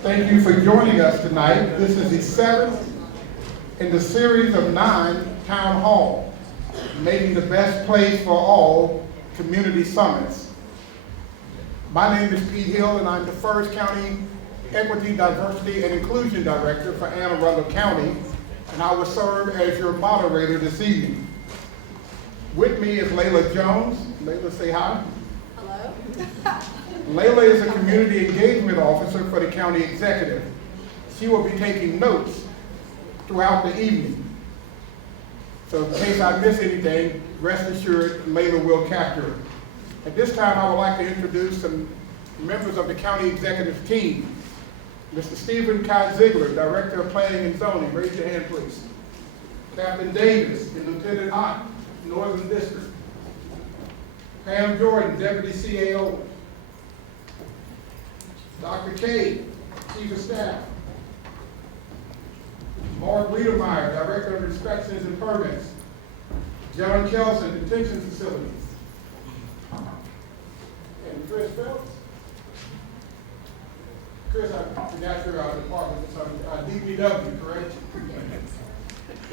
Thank you for joining us tonight. This is the seventh in the series of 9 town halls, making the best place for all community summits. My name is Pete Hill, and I'm the First County Equity, Diversity, and Inclusion Director for Arundel County, and I will serve as your moderator this evening. With me is Layla Jones. Layla, say hi. Hello. Layla is a community engagement officer for the county executive. She will be taking notes throughout the evening. So in case I miss anything, rest assured, Layla will capture it. At this time, I would like to introduce some members of the county executive team. Mr. Stephen Kai Ziegler, Director of Planning and Zoning. Raise your hand, please. Captain Davis, and Lieutenant Ott, Northern District. Pam Jordan, Deputy CAO. Dr. K, Chief of Staff. Mark Liedermeyer, Director of Inspections and Permits. John Kelson, Detention Facilities. And Chris Phelps. Chris, I forgot your department, DPW, correct?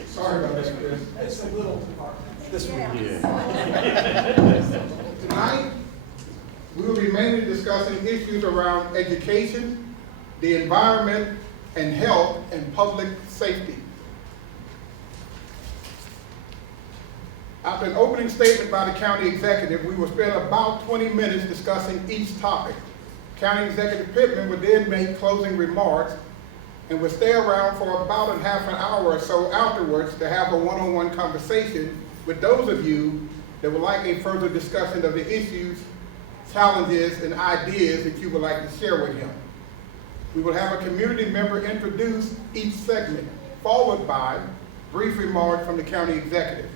Sorry about that, Chris. It's a little department. This one. Tonight, we will be mainly discussing issues around education, the environment, and health and public safety. After an opening statement by the county executive, we will spend about 20 minutes discussing each topic. County Executive Pittman would then make closing remarks and would stay around for about a half an hour or so afterwards to have a one-on-one conversation with those of you that would like a further discussion of the issues, challenges, and ideas that you would like to share with him. We will have a community member introduce each segment, followed by brief remarks from the county executive.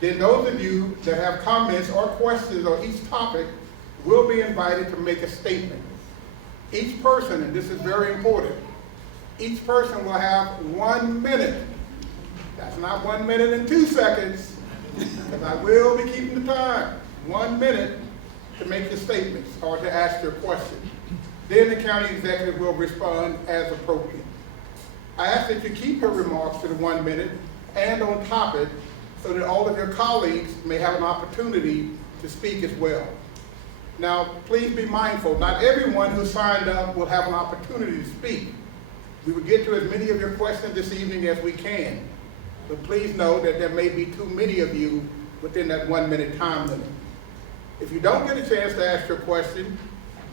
Then those of you that have comments or questions on each topic will be invited to make a statement. Each person, and this is very important, each person will have 1 minute. That's not 1 minute and 2 seconds, because I will be keeping the time. 1 minute to make your statements or to ask your question. Then the county executive will respond as appropriate. I ask that you keep your remarks to the 1 minute and on topic so that all of your colleagues may have an opportunity to speak as well. Now, please be mindful, not everyone who signed up will have an opportunity to speak. We will get to as many of your questions this evening as we can, but please know that there may be too many of you within that 1 minute time limit. If you don't get a chance to ask your question,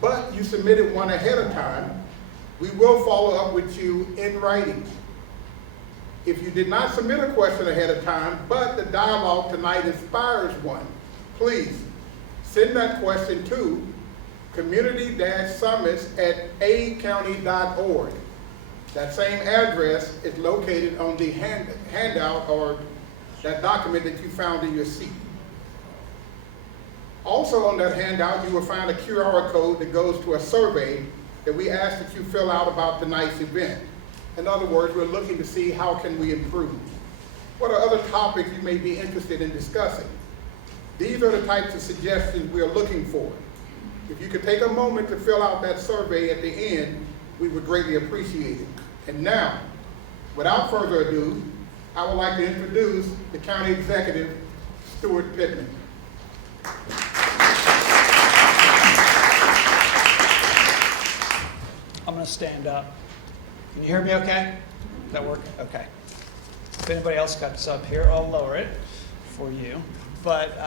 but you submitted one ahead of time, we will follow up with you in writing. If you did not submit a question ahead of time, but the dialogue tonight inspires one, please send that question to community-summits@acounty.org. That same address is located on the handout or that document that you found in your seat. Also on that handout, you will find a QR code that goes to a survey that we ask that you fill out about tonight's event. In other words, we're looking to see how can we improve. What are other topics you may be interested in discussing? These are the types of suggestions we are looking for. If you could take a moment to fill out that survey at the end, we would greatly appreciate it. And now, without further ado, I would like to introduce the County Executive, Stuart Pittman. I'm going to stand up. Can you hear me okay? Does that work? Okay. If anybody else got this up here, I'll lower it for you. But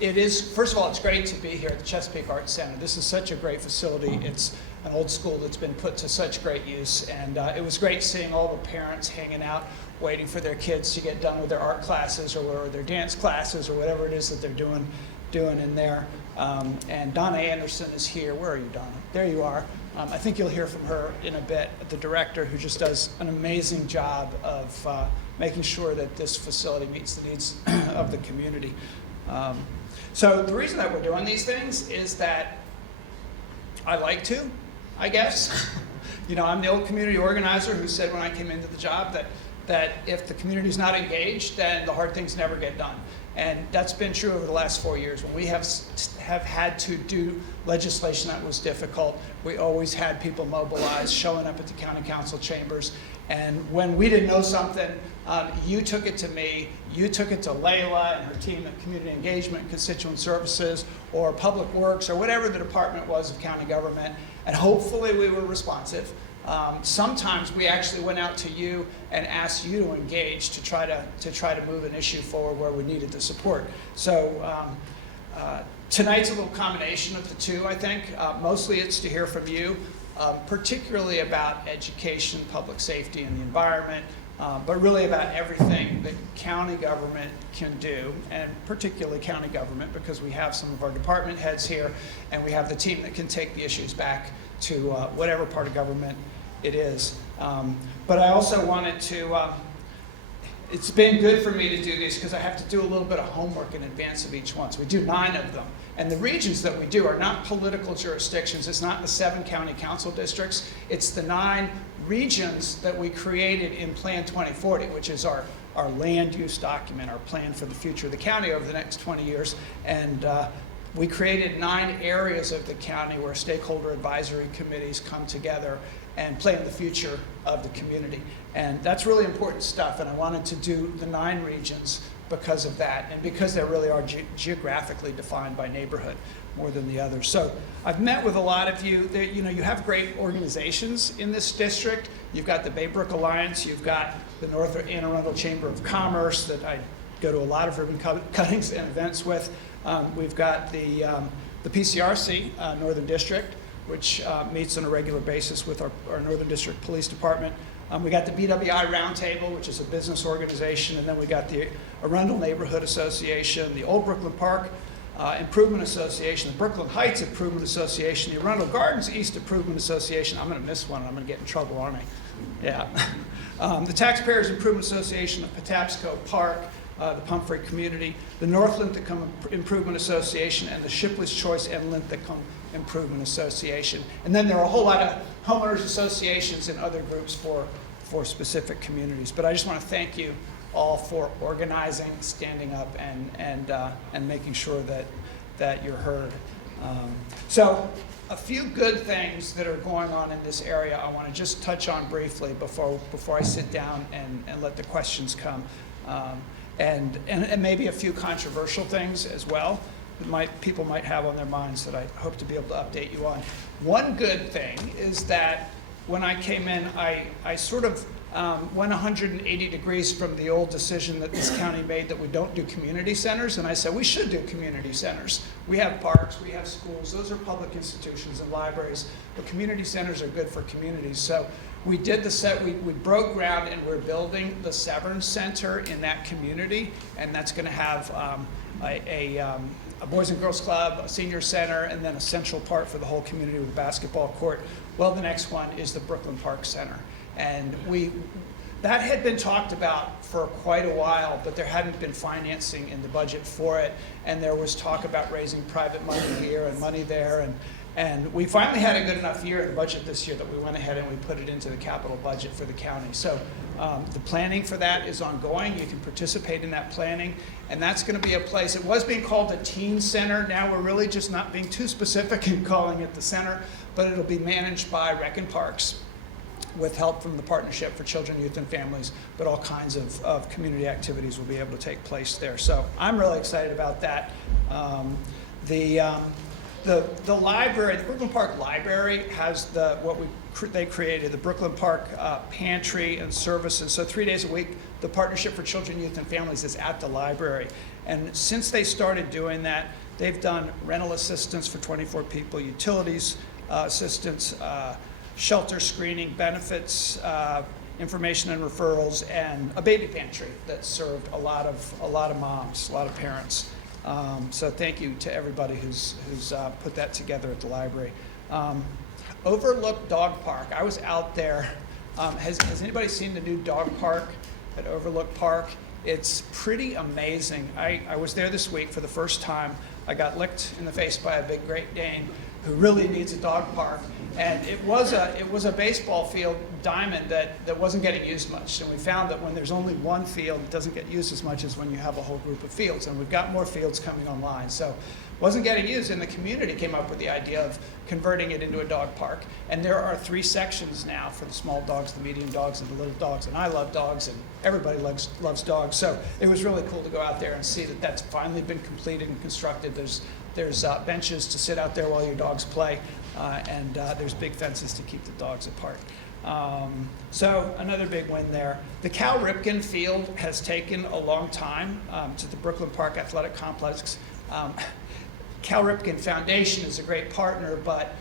it is, first of all, it's great to be here at the Chesapeake Art Center. This is such a great facility. It's an old school that's been put to such great use. And it was great seeing all the parents hanging out, waiting for their kids to get done with their art classes or their dance classes or whatever it is that they're doing in there. And Donna Anderson is here. Where are you, Donna? There you are. I think you'll hear from her in a bit, the director, who just does an amazing job of making sure that this facility meets the needs of the community. So the reason that we're doing these things is that I like to, I guess. You know, I'm the old community organizer who said when I came into the job that if the community's not engaged, then the hard things never get done. And that's been true over the last 4 years. When we have have had to do legislation that was difficult, we always had people mobilized, showing up at the county council chambers. And when we didn't know something, you took it to me, you took it to Layla and her team at Community Engagement, Constituent Services, or Public Works, or whatever the department was of county government, and hopefully we were responsive. Sometimes we actually went out to you and asked you to engage to try to move an issue forward where we needed the support. So tonight's a little combination of the two, I think. Mostly it's to hear from you, particularly about education, public safety, and the environment, but really about everything that county government can do, and particularly county government, because we have some of our department heads here, and we have the team that can take the issues back to whatever part of government it is. But I also wanted to, it's been good for me to do these because I have to do a little bit of homework in advance of each one. So we do 9 of them. And the regions that we do are not political jurisdictions. It's not the 7 county council districts. It's the 9 regions that we created in Plan 2040, which is our land use document, our plan for the future of the county over the next 20 years. And we created 9 areas of the county where stakeholder advisory committees come together and plan the future of the community. And that's really important stuff, and I wanted to do the 9 regions because of that, and because they really are geographically defined by neighborhood more than the others. So I've met with a lot of you. You have great organizations in this district. You've got the Baybrook Alliance, you've got the North Arundel Chamber of Commerce that I go to a lot of ribbon cuttings and events with. We've got the PCRC, Northern District, which meets on a regular basis with our Northern District Police Department. We got the BWI Roundtable, which is a business organization, and then we got the Arundel Neighborhood Association, the Old Brooklyn Park Improvement Association, the Brooklyn Heights Improvement Association, the Arundel Gardens East Improvement Association. I'm going to miss one. I'm going to get in trouble, aren't I? Yeah. The Taxpayers Improvement Association of Patapsco Park, the Pumphrey Community, the North Linthicum Improvement Association, and the Shipley's Choice and Linthicum Improvement Association. And then there are a whole lot of homeowners associations and other groups for specific communities. But I just want to thank you all for organizing, standing up, and making sure that you're heard. So a few good things that are going on in this area I want to just touch on briefly before I sit down and let the questions come. And maybe a few controversial things as well that people might have on their minds that I hope to be able to update you on. One good thing is that when I came in, I sort of went 180 degrees from the old decision that this county made that we don't do community centers, and I said we should do community centers. We have parks, we have schools, those are public institutions and libraries, but community centers are good for communities. So we did we broke ground and we're building the Severn Center in that community, and that's going to have a Boys and Girls Club, a senior center, and then a central part for the whole community with a basketball court. Well, the next one is the Brooklyn Park Center. And that had been talked about for quite a while, but there hadn't been financing in the budget for it. And there was talk about raising private money here and money there. And we finally had a good enough year in the budget this year that we went ahead and we put it into the capital budget for the county. So the planning for that is ongoing. You can participate in that planning. And that's going to be a place, it was being called the Teen Center. Now we're really just not being too specific in calling it the center, but it'll be managed by Rec and Parks with help from the Partnership for Children, Youth, and Families, but all kinds of community activities will be able to take place there. So I'm really excited about that. The library, the Brooklyn Park Library has they created, the Brooklyn Park Pantry and Services. So 3 days a week, the Partnership for Children, Youth, and Families is at the library. And since they started doing that, they've done rental assistance for 24 people, utilities assistance, shelter screening, benefits, information and referrals, and a baby pantry that served a lot of moms, a lot of parents. So thank you to everybody who's put that together at the library. Overlook Dog Park. I was out there. Has anybody seen the new dog park at Overlook Park? It's pretty amazing. I was there this week for the first time. I got licked in the face by a big Great Dane who really needs a dog park. And it was a baseball field diamond that wasn't getting used much. And we found that when there's only one field, it doesn't get used as much as when you have a whole group of fields. And we've got more fields coming online. So it wasn't getting used, and the community came up with the idea of converting it into a dog park. And there are 3 sections now for the small dogs, the medium dogs, and the little dogs. And I love dogs, and everybody loves dogs. So it was really cool to go out there and see that that's finally been completed and constructed. There's benches to sit out there while your dogs play, and there's big fences to keep the dogs apart. So another big win there. The Cal Ripken Field has taken a long time to the Brooklyn Park Athletic Complex. Cal Ripken Foundation is a great partner, but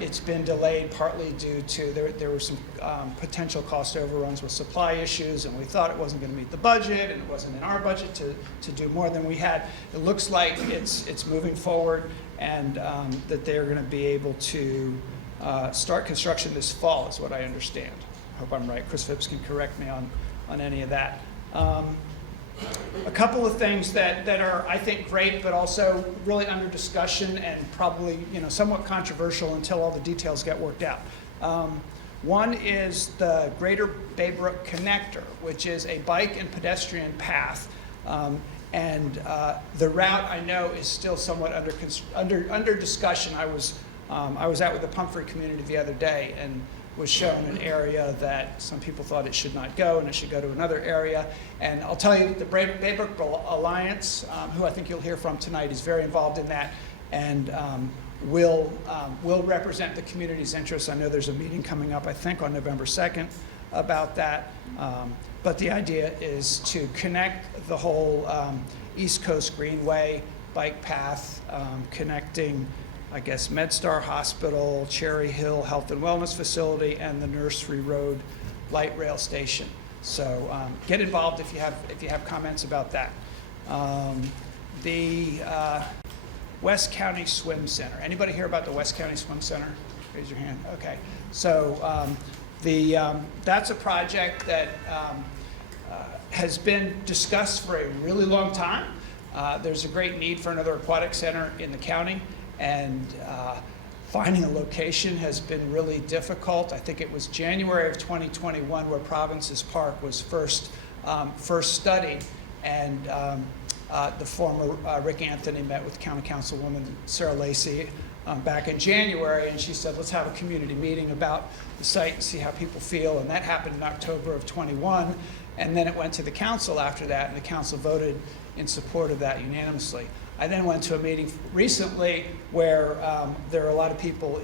it's been delayed partly due to there were some potential cost overruns with supply issues, and we thought it wasn't going to meet the budget, and it wasn't in our budget to do more than we had. It looks like it's moving forward, and that they're going to be able to start construction this fall, is what I understand. I hope I'm right. Chris Phipps can correct me on any of that. A couple of things that are, I think, great, but also really under discussion and probably, somewhat controversial until all the details get worked out. One is the Greater Baybrook Connector, which is a bike and pedestrian path. And the route, I know, is still somewhat under discussion. I was out with the Pumphrey community the other day and was shown an area that some people thought it should not go, and it should go to another area. And I'll tell you, the Baybrook Alliance, who I think you'll hear from tonight, is very involved in that, and will represent the community's interests. I know there's a meeting coming up, I think, on November 2nd about that. But the idea is to connect the whole East Coast Greenway bike path, connecting, I guess, MedStar Hospital, Cherry Hill Health and Wellness Facility, and the Nursery Road Light Rail Station. So get involved if you have comments about that. The West County Swim Center. Anybody hear about the West County Swim Center? Raise your hand. Okay. So that's a project that has been discussed for a really long time. There's a great need for another aquatic center in the county. And finding a location has been really difficult. I think it was January of 2021 where Provinces Park was first studied, and the former Rick Anthony met with County Councilwoman Sarah Lacey back in January, and she said, let's have a community meeting about the site and see how people feel, and that happened in October of 21, and then it went to the council after that, and the council voted in support of that unanimously. I then went to a meeting recently where there are a lot of people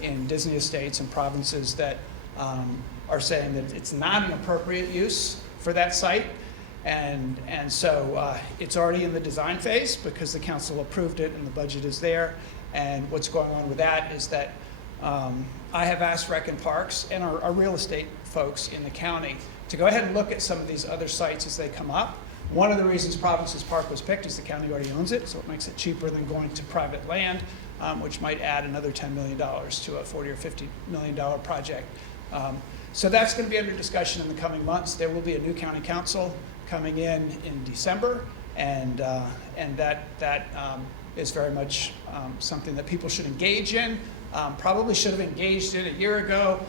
in Disney estates and provinces that are saying that it's not an appropriate use for that site. And so it's already in the design phase because the council approved it and the budget is there. And what's going on with that is that I have asked Rec and Parks and our real estate folks in the county to go ahead and look at some of these other sites as they come up. One of the reasons Provinces Park was picked is the county already owns it, so it makes it cheaper than going to private land, which might add another $10 million to a $40 or $50 million project. So that's going to be under discussion in the coming months. There will be a new county council coming in December, and that is very much something that people should engage in. Probably should have engaged in a year ago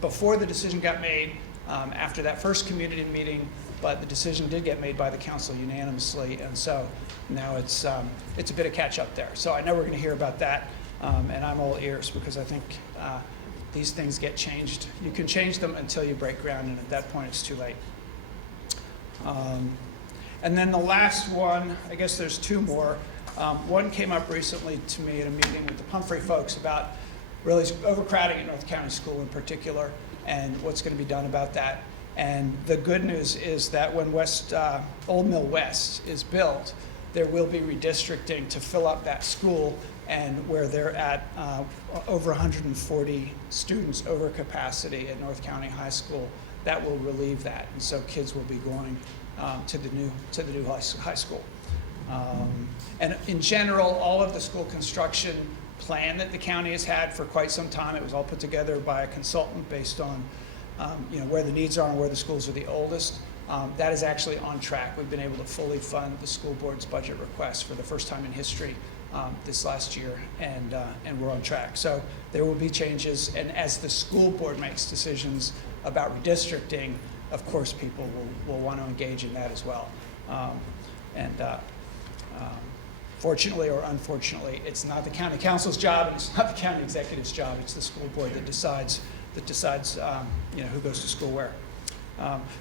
before the decision got made after that first community meeting. But the decision did get made by the council unanimously, and so now it's a bit of catch up there. So I know we're going to hear about that, and I'm all ears because I think these things get changed. You can change them until you break ground, and at that point it's too late. And then the last one, I guess there's 2 more. One came up recently to me at a meeting with the Pumphrey folks about really overcrowding at North County School in particular, and what's going to be done about that. And the good news is that when Old Mill West is built, there will be redistricting to fill up that school, and where they're at over 140 students over capacity at North County High School, that will relieve that. And so kids will be going to the new high school. And in general, all of the school construction plan that the county has had for quite some time, it was all put together by a consultant based on where the needs are and where the schools are the oldest. That is actually on track. We've been able to fully fund the school board's budget request for the first time in history this last year, and we're on track. So there will be changes, and as the school board makes decisions about redistricting, of course people will want to engage in that as well. Fortunately or unfortunately, it's not the county council's job, and it's not the county executive's job. It's the school board that decides who goes to school where.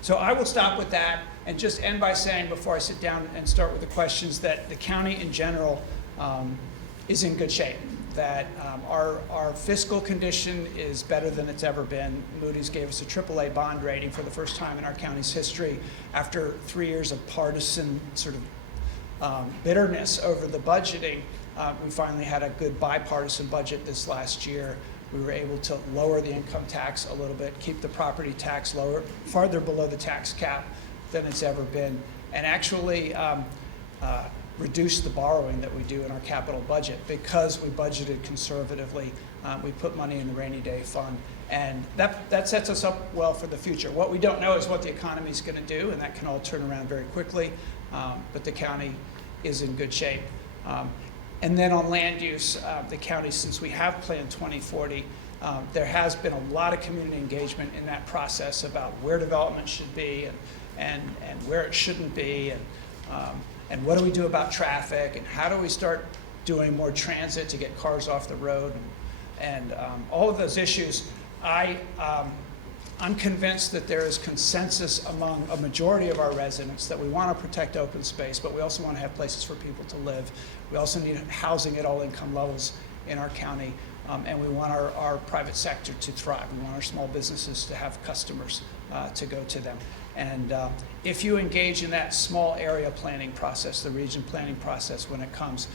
So I will stop with that and just end by saying, before I sit down and start with the questions, that the county in general is in good shape. That our fiscal condition is better than it's ever been. Moody's gave us a AAA bond rating for the first time in our county's history after 3 years of partisan sort of bitterness over the budgeting. We finally had a good bipartisan budget this last year. We were able to lower the income tax a little bit, keep the property tax lower, farther below the tax cap than it's ever been, and actually reduce the borrowing that we do in our capital budget because we budgeted conservatively. We put money in the rainy day fund, and that sets us up well for the future. What we don't know is what the economy is going to do, and that can all turn around very quickly, but the county is in good shape. And then on land use, the county, since we have Plan 2040, there has been a lot of community engagement in that process about where development should be and where it shouldn't be, and what do we do about traffic, and how do we start doing more transit to get cars off the road, and all of those issues. I'm convinced that there is consensus among a majority of our residents that we want to protect open space, but we also want to have places for people to live. We also need housing at all income levels in our county, and we want our private sector to thrive. We want our small businesses to have customers to go to them. And if you engage in that small area planning process, the region planning process, when it comes,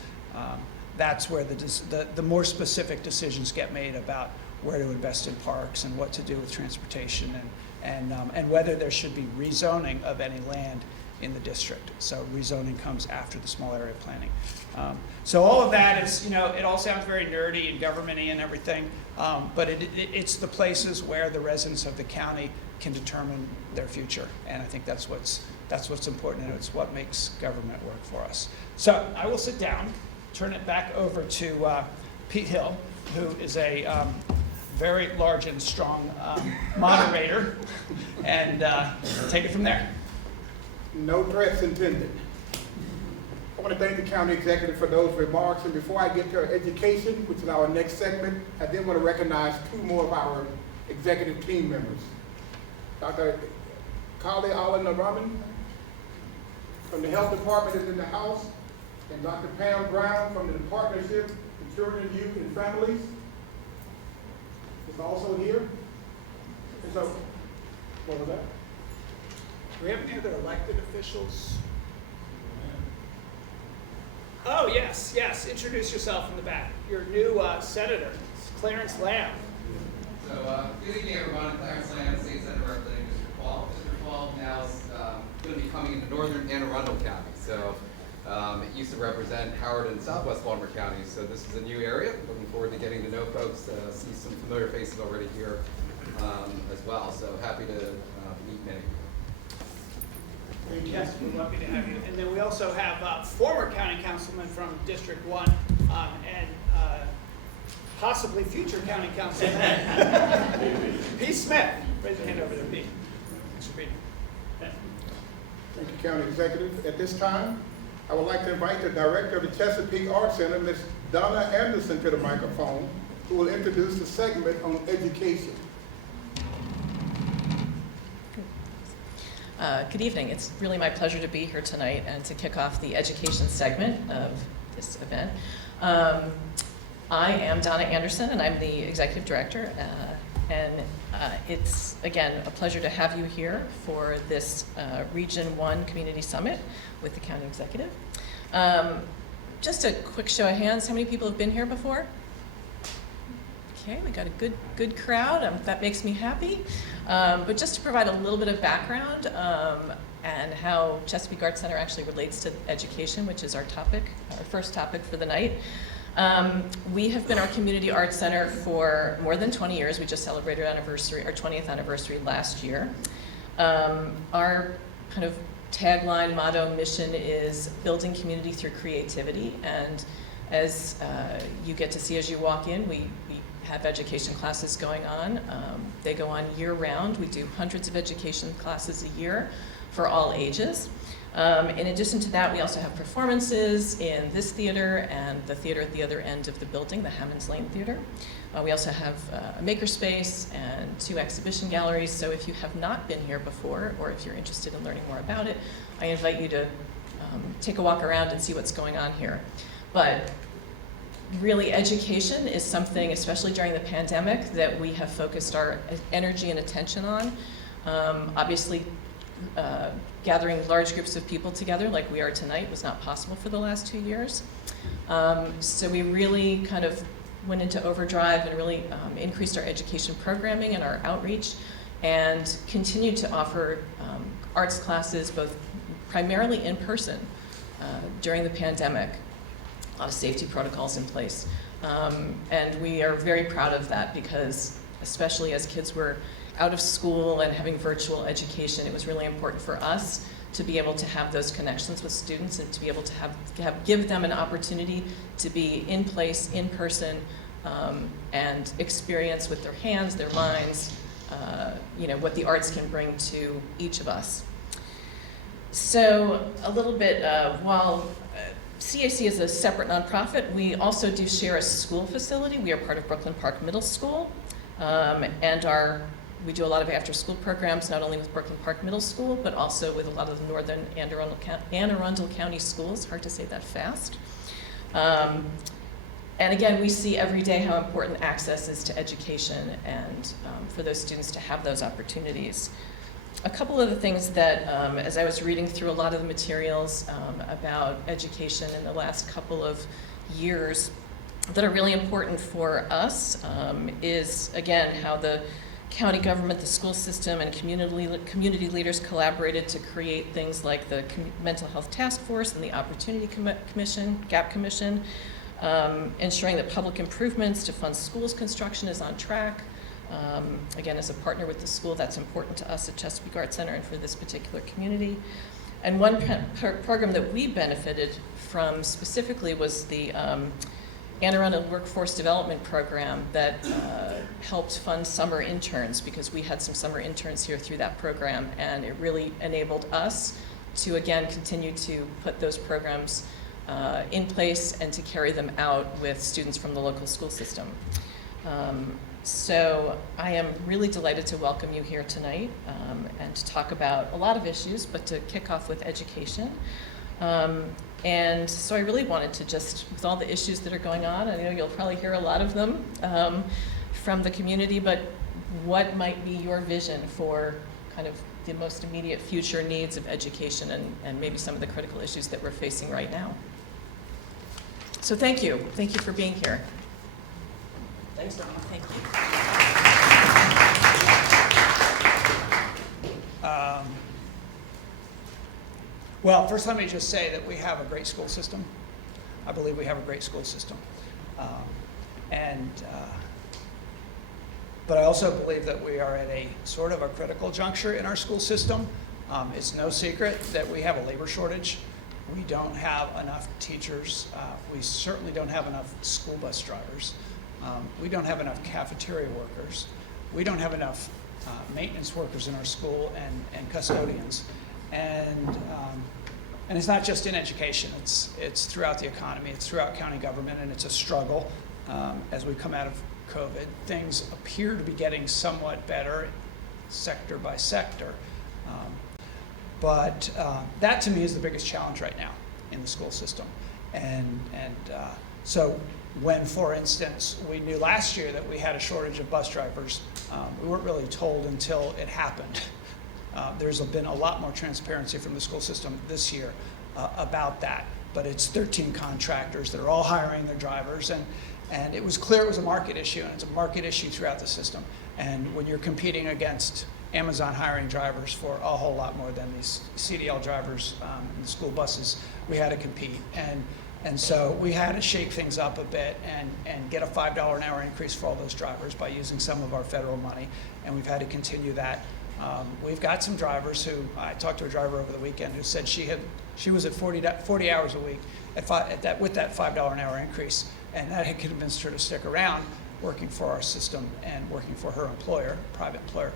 that's where the more specific decisions get made about where to invest in parks and what to do with transportation, and whether there should be rezoning of any land in the district. So rezoning comes after the small area planning. So all of that is, it all sounds very nerdy and government-y and everything, but it's the places where the residents of the county can determine their future, and I think that's what's important, and it's what makes government work for us. So I will sit down, turn it back over to Pete Hill, who is a very large and strong moderator, and take it from there. No threats intended. I want to thank the county executive for those remarks, and before I get to education, which is our next segment, I did want to recognize two more of our executive team members. Dr. Kali Alan-Naraman from the Health Department is in the house, and Dr. Pam Brown from the Partnership for Children, Youth, and Families is also here. And so, what was that? Do we have any other elected officials? Oh, yes, introduce yourself in the back. Your new senator, Clarence Lamb. So, good evening, everyone. Clarence Lamb, State Senator representing District 12. District 12 now is going to be coming into northern Anne Arundel County. So, it used to represent Howard and Southwest Baltimore counties. So, this is a new area. Looking forward to getting to know folks, see some familiar faces already here as well. So, happy to meet many. Yes, we're lucky to have you. And then we also have former county councilman from District 1 and possibly future county councilman, Pete Smith. Raise your hand over there, Pete. Thanks for being here. Thank you, County Executive. At this time, I would like to invite the Director of the Chesapeake Art Center, Ms. Donna Anderson, to the microphone, who will introduce the segment on education. Good evening. It's really my pleasure to be here tonight and to kick off the education segment of this event. I am Donna Anderson, and I'm the Executive Director. It's, again, a pleasure to have you here for this Region 1 Community Summit with the County Executive. Just a quick show of hands. How many people have been here before? Okay, we got a good crowd. That makes me happy. But just to provide a little bit of background and how Chesapeake Art Center actually relates to education, which is our first topic for the night. We have been our community arts center for more than 20 years. We just celebrated our 20th anniversary last year. Our kind of tagline, motto, mission is building community through creativity, and As you get to see as you walk in, we have education classes going on. They go on year-round. We do hundreds of education classes a year for all ages. In addition to that, we also have performances in this theater and the theater at the other end of the building, the Hammonds Lane Theater. We also have a makerspace and 2 exhibition galleries. So if you have not been here before, or if you're interested in learning more about it, I invite you to take a walk around and see what's going on here. But really, education is something, especially during the pandemic, that we have focused our energy and attention on. Obviously, gathering large groups of people together like we are tonight was not possible for the last 2 years. So we really kind of went into overdrive and really increased our education programming and our outreach, and continued to offer arts classes both primarily in person during the pandemic. A lot of safety protocols in place. And we are very proud of that, because especially as kids were out of school and having virtual education, it was really important for us to be able to have those connections with students and to be able to give them an opportunity to be in place, in person, and experience with their hands, their minds, what the arts can bring to each of us. So a little bit, while CAC is a separate nonprofit, we also do share a school facility. We are part of Brooklyn Park Middle School, and we do a lot of after-school programs, not only with Brooklyn Park Middle School, but also with a lot of the northern Anne Arundel County schools. Hard to say that fast. And again, we see every day how important access is to education, and for those students to have those opportunities. A couple of the things that, as I was reading through a lot of the materials about education in the last couple of years, that are really important for us is, again, how the county government, the school system, and community leaders collaborated to create things like the Mental Health Task Force and the Opportunity Commission, GAP Commission, ensuring that public improvements to fund schools construction is on track. Again, as a partner with the school, that's important to us at Chesapeake Art Center and for this particular community. And one program that we benefited from specifically was the Anne Arundel Workforce Development Program that helped fund summer interns, because we had some summer interns here through that program, and it really enabled us to, again, continue to put those programs in place and to carry them out with students from the local school system. So I am really delighted to welcome you here tonight and to talk about a lot of issues, but to kick off with education. And so I really wanted to just, with all the issues that are going on, I know you'll probably hear a lot of them from the community, but what might be your vision for kind of the most immediate future needs of education and maybe some of the critical issues that we're facing right now? So thank you. Thank you for being here. Thanks, Donna. Thank you. Well, first let me just say that we have a great school system. I believe we have a great school system. But I also believe that we are at a sort of a critical juncture in our school system. It's no secret that we have a labor shortage. We don't have enough teachers. We certainly don't have enough school bus drivers. We don't have enough cafeteria workers. We don't have enough maintenance workers in our school and custodians. And it's not just in education, it's throughout the economy, it's throughout county government, and it's a struggle as we come out of COVID. Things appear to be getting somewhat better sector by sector. But that to me is the biggest challenge right now in the school system. So when, for instance, we knew last year that we had a shortage of bus drivers, we weren't really told until it happened. There's been a lot more transparency from the school system this year about that, but it's 13 contractors that are all hiring their drivers, and it was clear it was a market issue, and it's a market issue throughout the system. And when you're competing against Amazon hiring drivers for a whole lot more than these CDL drivers in the school buses, we had to compete. And so we had to shake things up a bit and get a $5 an hour increase for all those drivers by using some of our federal money, and we've had to continue that We've got some drivers who, I talked to a driver over the weekend who said she was at 40 hours a week with that $5 an hour increase, and that had convinced her to stick around working for our system and working for her employer, private employer.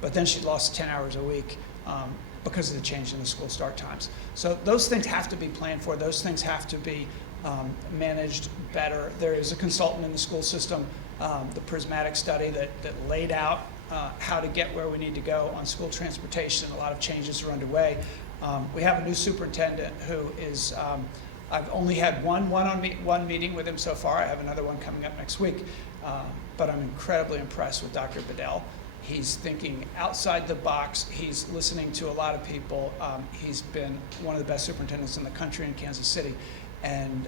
But then she lost 10 hours a week because of the change in the school start times. So those things have to be planned for. Those things have to be managed better. There is a consultant in the school system, the Prismatic study that laid out how to get where we need to go on school transportation. A lot of changes are underway. We have a new superintendent who is, I've only had one meeting with him so far. I have another one coming up next week. But I'm incredibly impressed with Dr. Bedell. He's thinking outside the box. He's listening to a lot of people. He's been one of the best superintendents in the country in Kansas City. And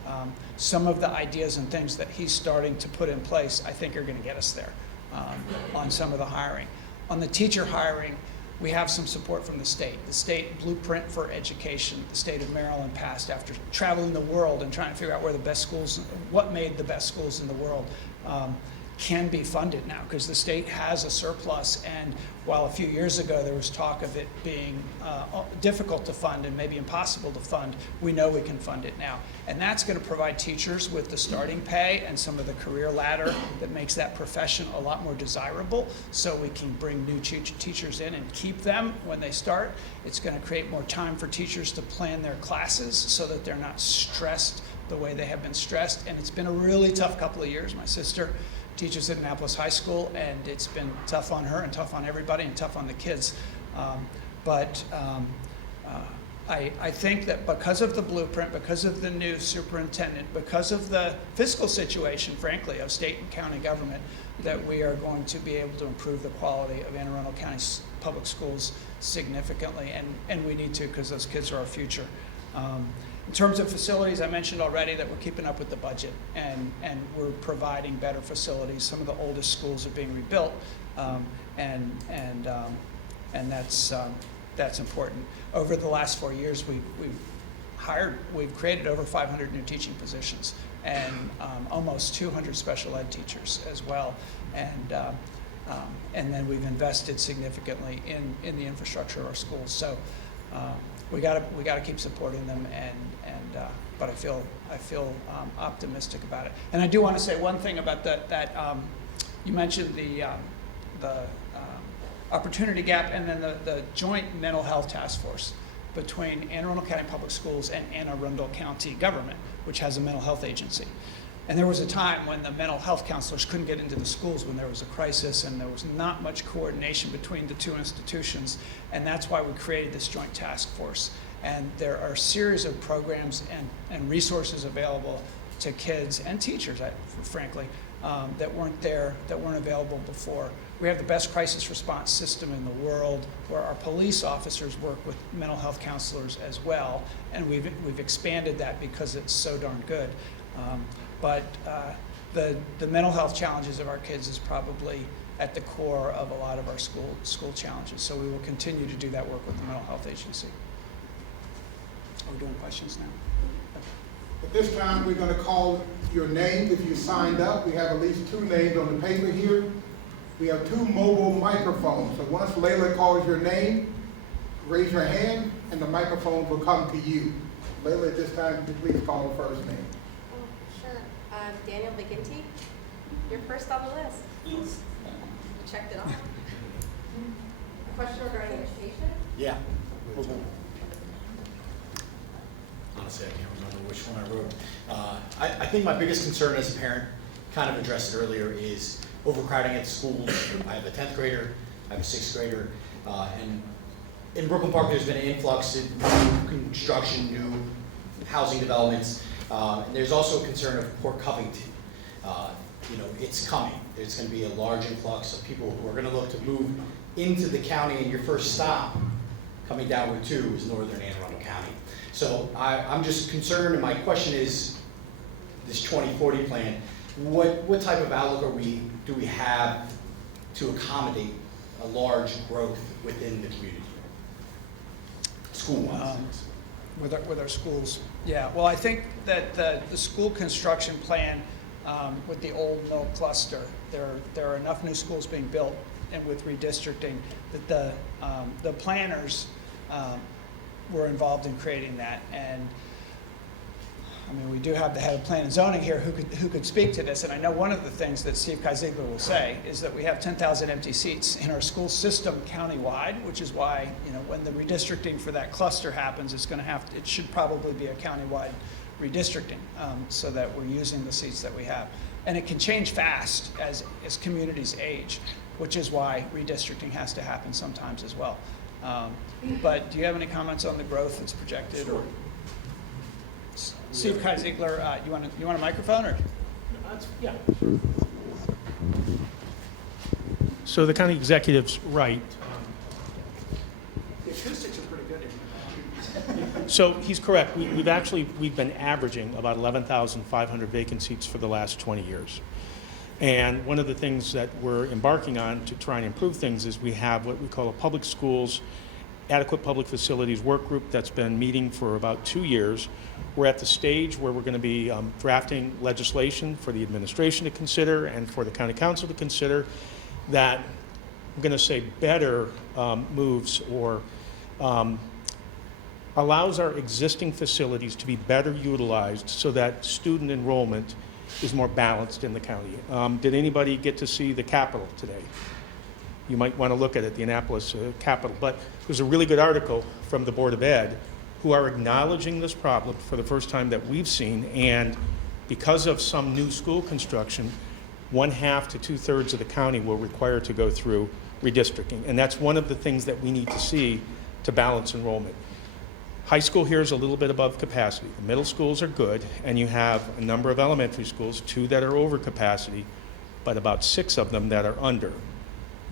some of the ideas and things that he's starting to put in place, I think are going to get us there on some of the hiring. On the teacher hiring, we have some support from the state. The state blueprint for education, the state of Maryland passed after traveling the world and trying to figure out where the best schools, what made the best schools in the world, can be funded now because the state has a surplus. And while a few years ago there was talk of it being difficult to fund and maybe impossible to fund, we know we can fund it now. And that's going to provide teachers with the starting pay and some of the career ladder that makes that profession a lot more desirable, so we can bring new teachers in and keep them when they start. It's going to create more time for teachers to plan their classes so that they're not stressed the way they have been stressed. And it's been a really tough couple of years. My sister teaches at Annapolis High School, and it's been tough on her and tough on everybody and tough on the kids. I think that because of the blueprint, because of the new superintendent, because of the fiscal situation, frankly, of state and county government, that we are going to be able to improve the quality of Anne Arundel County public schools significantly, and we need to because those kids are our future. In terms of facilities, I mentioned already that we're keeping up with the budget and we're providing better facilities. Some of the oldest schools are being rebuilt, and that's important. Over the last 4 years, we've created over 500 new teaching positions and almost 200 special ed teachers as well, and then we've invested significantly in the infrastructure of our schools. So we got to keep supporting them, but I feel optimistic about it. And I do want to say one thing about that. You mentioned the opportunity gap, and then the joint mental health task force between Anne Arundel County Public Schools and Anne Arundel County government, which has a mental health agency. And there was a time when the mental health counselors couldn't get into the schools when there was a crisis, and there was not much coordination between the two institutions, and that's why we created this joint task force. And there are a series of programs and resources available to kids and teachers, frankly, that weren't available before. We have the best crisis response system in the world, where our police officers work with mental health counselors as well, and we've expanded that because it's so darn good. But the mental health challenges of our kids is probably at the core of a lot of our school challenges. So we will continue to do that work with the mental health agency. Are we doing questions now? At this time, we're going to call your name if you signed up. We have at least 2 names on the paper here. We have 2 mobile microphones. So once Layla calls your name, raise your hand and the microphone will come to you. Layla, at this time, please call the first name. Sure. Daniel McGinty, you're first on the list. You checked it off. A question regarding education? Yeah. Honestly, I can't remember which one I wrote. I think my biggest concern as a parent, kind of addressed it earlier, is overcrowding at schools. I have a 10th grader, I have a 6th grader, and in Brooklyn Park there's been an influx of new construction, new housing developments, and there's also a concern of Port Covington. It's coming. There's going to be a large influx of people who are going to look to move into the county, and your first stop coming down Route 2 is northern Anne Arundel County. So I'm just concerned, and my question is, this 2040 plan, what type of outlook do we have to accommodate a large growth within the community, school-wise? With our schools, yeah. Well, I think that the school construction plan with the old mill cluster, there are enough new schools being built and with redistricting, that the planners were involved in creating that. And I mean, we do have the head of plan and zoning here who could speak to this. And I know one of the things that Steve Kaisigler will say is that we have 10,000 empty seats in our school system countywide, which is why, you know, when the redistricting for that cluster happens, it should probably be a countywide redistricting, so that we're using the seats that we have. And it can change fast as communities age, which is why redistricting has to happen sometimes as well. But do you have any comments on the growth that's projected? Sure. Steve Kaisigler, you want a microphone, or? Yeah. So the county executive's right. The acoustics are pretty good here. So he's correct. We've been averaging about 11,500 vacant seats for the last 20 years. And one of the things that we're embarking on to try and improve things is we have what we call a public schools adequate public facilities work group that's been meeting for about 2 years. We're at the stage where we're going to be drafting legislation for the administration to consider and for the county council to consider that, I'm going to say, better moves or allows our existing facilities to be better utilized so that student enrollment is more balanced in the county. Did anybody get to see the Capitol today? You might want to look at it, the Annapolis Capitol. But there's a really good article from the Board of Ed who are acknowledging this problem for the first time that we've seen. And because of some new school construction, 1/2 to 2/3 of the county will require to go through redistricting. And that's one of the things that we need to see to balance enrollment. High school here is a little bit above capacity. The middle schools are good, and you have a number of elementary schools, 2 that are over capacity, but about 6 of them that are under.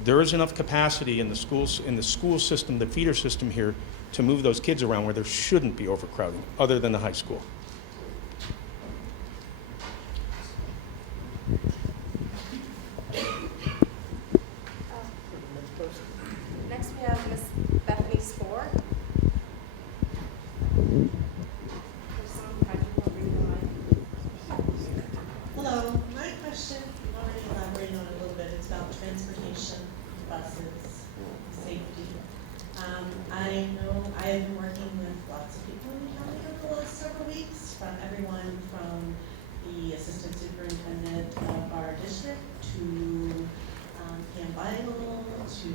There is enough capacity in the schools, in the school system, the feeder system here, to move those kids around where there shouldn't be overcrowding, other than the high school. Next we have Miss Bethany Spohr. Hello, my question, you've already elaborated on it a little bit, it's about transportation, buses, safety. I know I have been working with lots of people in the county over the last several weeks, from everyone from the assistant superintendent of our district to Pam Beigel to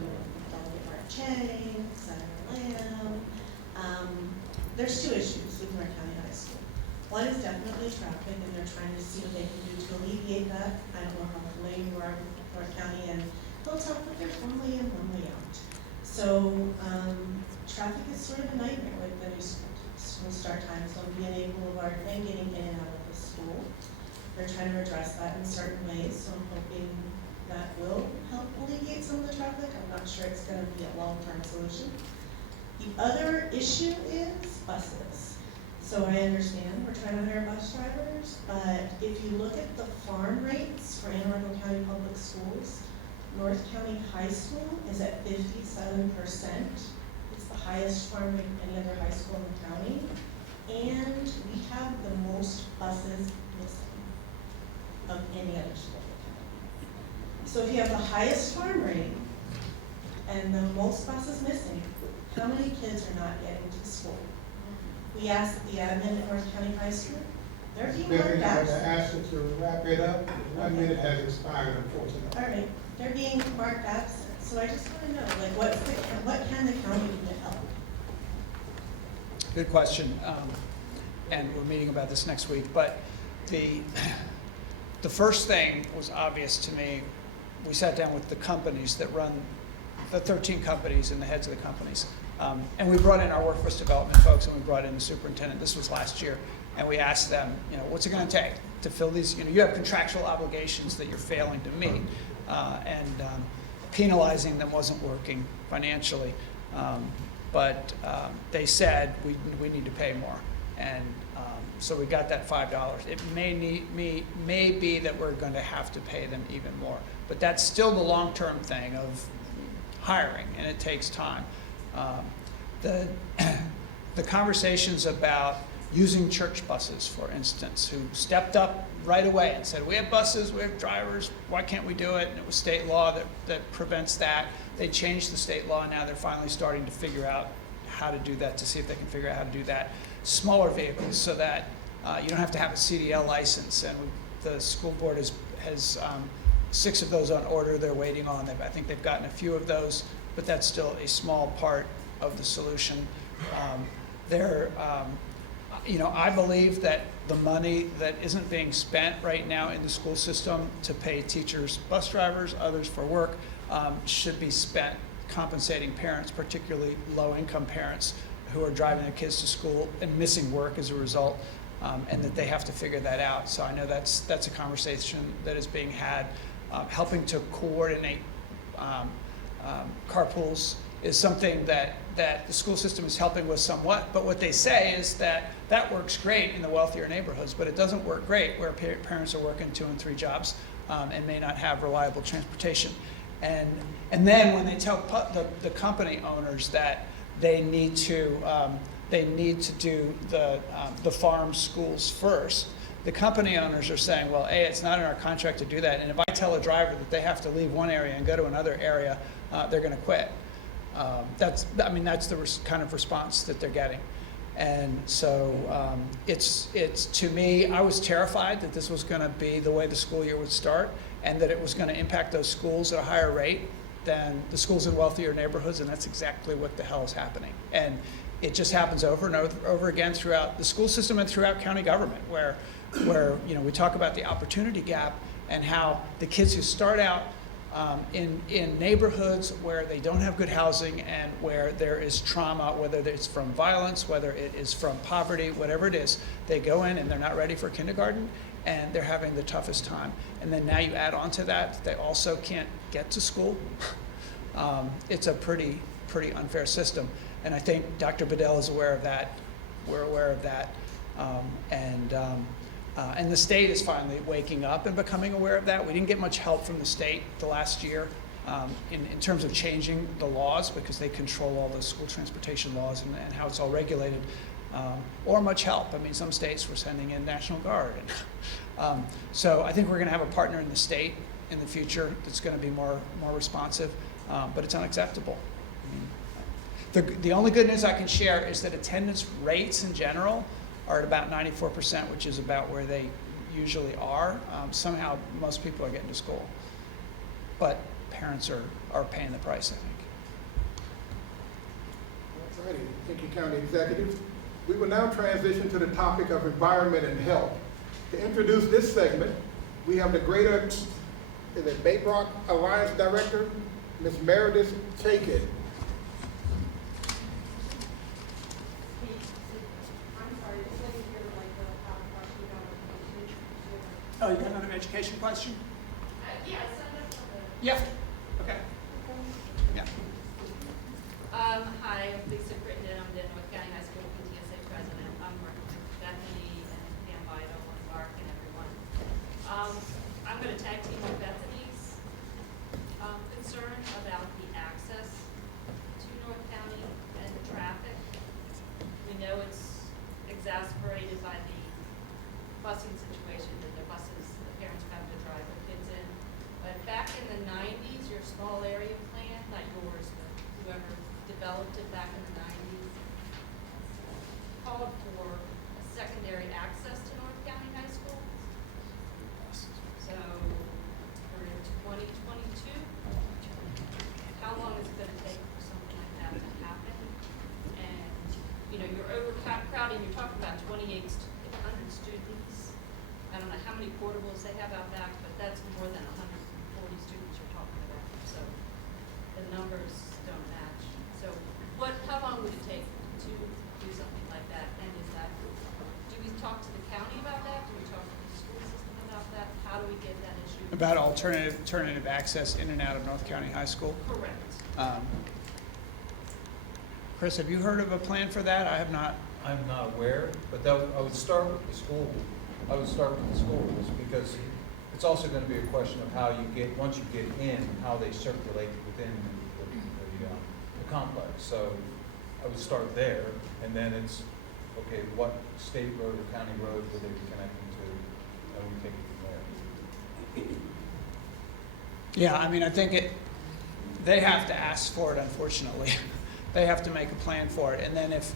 Delegate Mark Chang, Senator Lamb. There's 2 issues with North County High School. One is definitely traffic, and they're trying to see what they can do to alleviate that. I don't know how familiar you are with North County, and they'll tell you there's one way in, one way out. So traffic is sort of a nightmare with the new school start times, so being able to and getting in and out of the school. They're trying to address that in certain ways, so I'm hoping that will help alleviate some of the traffic. I'm not sure it's going to be a long-term solution. The other issue is buses. So I understand we're trying to hire bus drivers, but if you look at the farm rates for Anne Arundel County Public Schools, North County High School is at 57%. It's the highest farm rate of any other high school in the county. And we have the most buses missing of any other school in the county. So if you have the highest farm rate and the most buses missing, how many kids are not getting to school? We asked the admin at North County High School, they're being marked Bethany, I'm absent. going to ask you to wrap it up. 1 minute has expired, unfortunately. All right, they're being marked absent, so I just want to know, like, what can the county do to help? Good question, and we're meeting about this next week. But the first thing was obvious to me. We sat down with the companies that run, the 13 companies and the heads of the companies. And we brought in our workforce development folks, and we brought in the superintendent. This was last year. And we asked them, you know, what's it going to take to fill these, you know, you have contractual obligations that you're failing to meet. And penalizing them wasn't working financially. But they said, we need to pay more. And so we got that $5. It may be that we're going to have to pay them even more. But that's still the long-term thing of hiring, and it takes time. The conversations about using church buses, for instance, who stepped up right away and said, we have buses, we have drivers, why can't we do it? And it was state law that prevents that. They changed the state law, now they're finally starting to figure out how to do that, to see if they can figure out how to do that. Smaller vehicles, so that you don't have to have a CDL license, and the school board has 6 of those on order they're waiting on. I think they've gotten a few of those, but that's still a small part of the solution. I believe that the money that isn't being spent right now in the school system to pay teachers, bus drivers, others for work, should be spent compensating parents, particularly low-income parents who are driving their kids to school and missing work as a result, and that they have to figure that out. So I know that's a conversation that is being had. Helping to coordinate carpools is something that the school system is helping with somewhat, but what they say is that works great in the wealthier neighborhoods, but it doesn't work great where parents are working 2 and 3 jobs and may not have reliable transportation. And then when they tell the company owners that they need to do the farm schools first, the company owners are saying, well, A, it's not in our contract to do that, and if I tell a driver that they have to leave one area and go to another area, they're going to quit. That's the kind of response that they're getting. And so it's to me, I was terrified that this was going to be the way the school year would start, and that it was going to impact those schools at a higher rate than the schools in wealthier neighborhoods, and that's exactly what the hell is happening. And it just happens over and over again throughout the school system and throughout county government, where we talk about the opportunity gap and how the kids who start out in neighborhoods where they don't have good housing and where there is trauma, whether it's from violence, whether it is from poverty, whatever it is, they go in and they're not ready for kindergarten and they're having the toughest time. And then now you add on to that, they also can't get to school. It's a pretty unfair system. And I think Dr. Bedell is aware of that. We're aware of that. And the state is finally waking up and becoming aware of that. We didn't get much help from the state the last year in terms of changing the laws, because they control all the school transportation laws and how it's all regulated, or much help. I mean, some states were sending in National Guard. So I think we're going to have a partner in the state in the future that's going to be more responsive, but it's unacceptable. The only good news I can share is that attendance rates in general are at about 94%, which is about where they usually are. Somehow most people are getting to school, but parents are paying the price, I think. All righty, thank you, County Executive. We will now transition to the topic of environment and health. To introduce this segment, we have the Greater Baybrook Alliance Director, Ms. Meredith Chapin. Oh, you got another education question? Yes, Yeah. Okay. Yeah. Hi, I'm Lisa Crittenden. I'm the North County High School PTSA president. I'm working with Bethany and Dan Bido and Mark and everyone. I'm going to tag team with Bethany's concern about the access to North County and the traffic. We know it's exacerbated by the busing situation, that the parents have to drive their kids in. But back in the 90s, your small area plan, not yours, but whoever developed it back in the 90s, called for a secondary access to North County High School. So we're in 2022. How long is it going to take for something like that to happen? And, you're overcrowding, you're talking about 2,800 students. I don't know how many portables they have out back, but that's more than 140 students you're talking about. So the numbers don't match. So how long would it take to do something like that? And do we talk to the county about that? Do we talk to the school system about that? How do we get that issue? About alternative access in and out of North County High School? Correct. Chris, have you heard of a plan for that? I have not. I'm not aware, but I would start with the school. I would start with the schools, because it's also going to be a question of how you get, once you get in, how they circulate within the complex. So I would start there, and then it's okay, what state road or county road would they be connecting to, and we take it from there. Yeah, I mean, I think they have to ask for it, unfortunately. They have to make a plan for it, and then if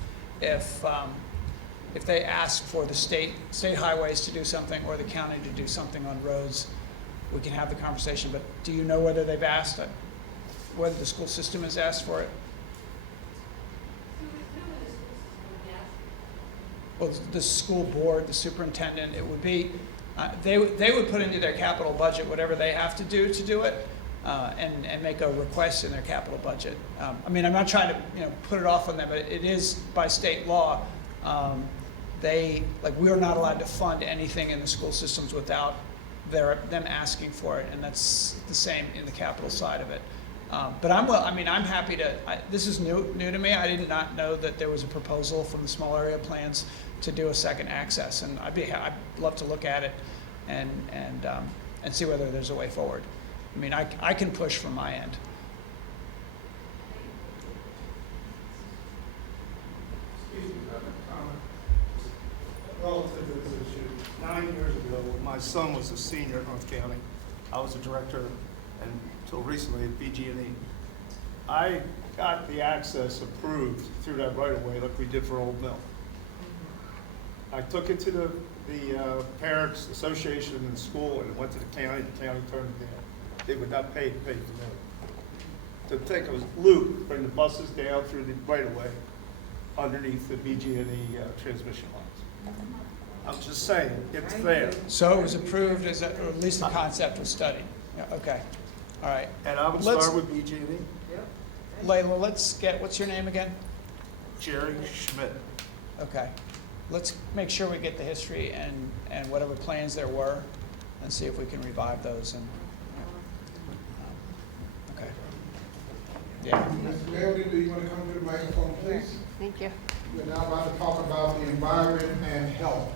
they ask for the state highways to do something or the county to do something on roads, we can have the conversation, but do you know whether they've asked it? Whether the school system has asked for it? Well, the school board, the superintendent, it would be, they would put into their capital budget whatever they have to do it, and make a request in their capital budget. I mean, I'm not trying to, put it off on them, but it is by state law. We are not allowed to fund anything in the school systems without them asking for it, and that's the same in the capital side of it. But I'm happy to, this is new to me. I did not know that there was a proposal from the small area plans to do a second access, and I'd love to look at it and see whether there's a way forward. I mean, I can push from my end. Excuse me, I have a comment. Relative to this issue, 9 years ago, my son was a senior at North County. I was a director until recently at BG&E. I got the access approved through that right of way like we did for Old Mill. I took it to the Parents Association in the school and went to the county turned it down. They would not pay the road. To take a loop, bring the buses down through the right of way underneath the BG&E transmission lines. I'm just saying, it's there. So it was approved or at least the concept was studied. Yeah, okay. All right. And I would start with BG&E. Layla, what's your name again? Jerry Schmidt. Okay. Let's make sure we get the history and whatever plans there were and see if we can revive those. And okay. Yeah. Mr. Meredith, do you want to come to the microphone, please? Thank you. We're now about to talk about the environment and health.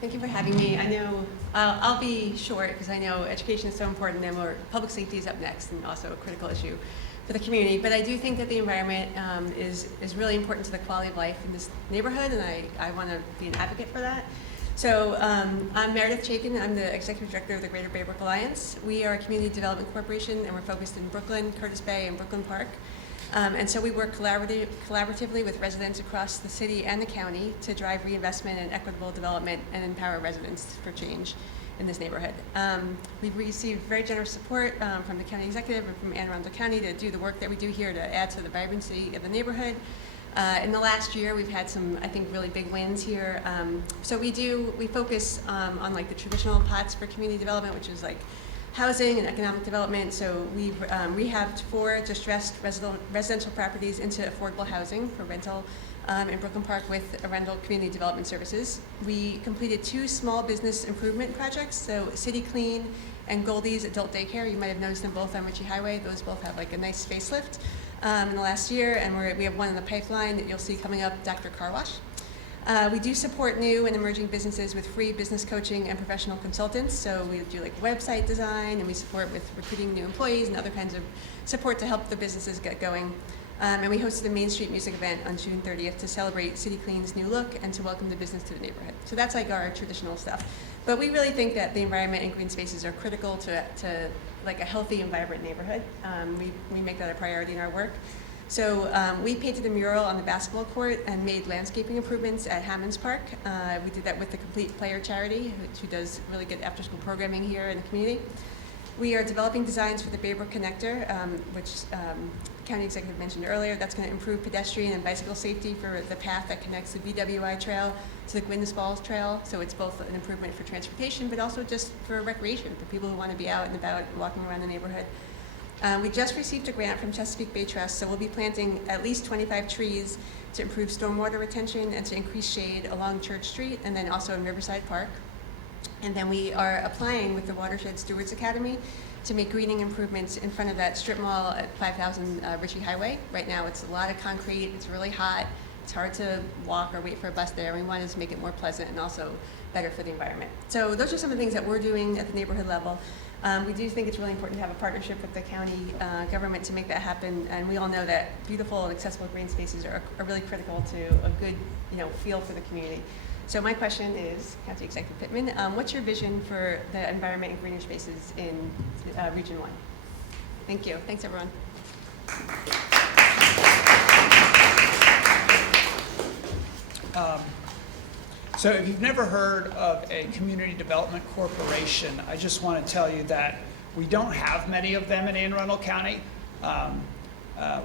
Thank you for having me. I know I'll be short because I know education is so important, and public safety is up next and also a critical issue for the community. But I do think that the environment is really important to the quality of life in this neighborhood, and I want to be an advocate for that. So I'm Meredith Chapin. I'm the Executive Director of the Greater Baybrook Alliance. We are a community development corporation, and we're focused in Brooklyn, Curtis Bay, and Brooklyn Park. And so we work collaboratively with residents across the city and the county to drive reinvestment and equitable development and empower residents for change in this neighborhood. We've received very generous support from the county executive and from Arundel County to do the work that we do here to add to the vibrancy of the neighborhood. In the last year, we've had some, I think, really big wins here. So we focus on like the traditional pots for community development, which is like housing and economic development. So we've rehabbed 4 distressed residential properties into affordable housing for rental in Brooklyn Park with Arundel Community Development Services. We completed 2 small business improvement projects, so City Clean and Goldie's Adult Daycare. You might have noticed them both on Ritchie Highway. Those both have like a nice facelift in the last year, and we have one in the pipeline that you'll see coming up, Dr. Car Wash. We do support new and emerging businesses with free business coaching and professional consultants. So we do like website design, and we support with recruiting new employees and other kinds of support to help the businesses get going. And we hosted a Main Street music event on June 30th to celebrate City Clean's new look and to welcome the business to the neighborhood. So that's like our traditional stuff. But we really think that the environment and green spaces are critical to like a healthy and vibrant neighborhood. We make that a priority in our work. So we painted a mural on the basketball court and made landscaping improvements at Hammonds Park. We did that with the Complete Player charity, who does really good after-school programming here in the community. We are developing designs for the Baybrook Connector, which County Executive mentioned earlier. That's going to improve pedestrian and bicycle safety for the path that connects the BWI Trail to the Gwynns Falls Trail. So it's both an improvement for transportation, but also just for recreation, for people who want to be out and about and walking around the neighborhood. We just received a grant from Chesapeake Bay Trust, so we'll be planting at least 25 trees to improve stormwater retention and to increase shade along Church Street and then also in Riverside Park. And then we are applying with the Watershed Stewards Academy to make greening improvements in front of that strip mall at 5000 Ritchie Highway. Right now it's a lot of concrete, it's really hot, it's hard to walk or wait for a bus there. We wanted to make it more pleasant and also better for the environment. So those are some of the things that we're doing at the neighborhood level. We do think it's really important to have a partnership with the county government to make that happen, and we all know that beautiful and accessible green spaces are really critical to a good, feel for the community. So my question is, County Executive Pittman, what's your vision for the environment and greener spaces in Region 1? Thank you. Thanks, everyone. So if you've never heard of a community development corporation, I just want to tell you that we don't have many of them in Anne Arundel County.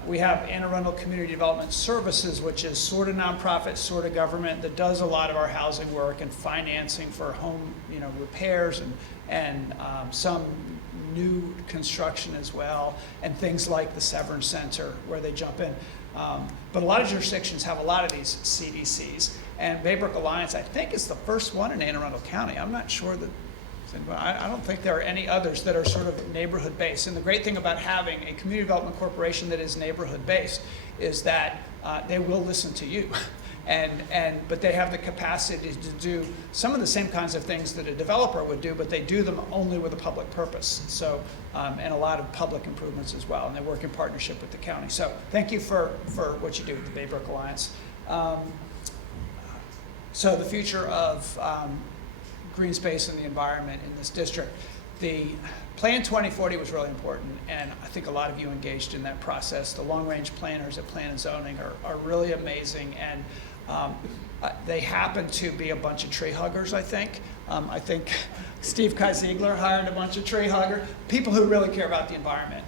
We have Anne Arundel Community Development Services, which is sort of nonprofit, sort of government, that does a lot of our housing work and financing for home, repairs and some new construction as well, and things like the Severance Center where they jump in. But a lot of jurisdictions have a lot of these CDCs, and Baybrook Alliance, I think, is the first one in Anne Arundel County. I'm not sure that. I don't think there are any others that are sort of neighborhood-based. And the great thing about having a community development corporation that is neighborhood-based is that they will listen to you. But they have the capacity to do some of the same kinds of things that a developer would do, but they do them only with a public purpose. So, and a lot of public improvements as well. And they work in partnership with the county. So thank you for what you do with the Baybrook Alliance. So the future of green space and the environment in this district. The Plan 2040 was really important, and I think a lot of you engaged in that process. The long-range planners at Plan and Zoning are really amazing, and they happen to be a bunch of tree huggers, I think. I think Steve Kai-Ziegler hired a bunch of tree huggers, people who really care about the environment,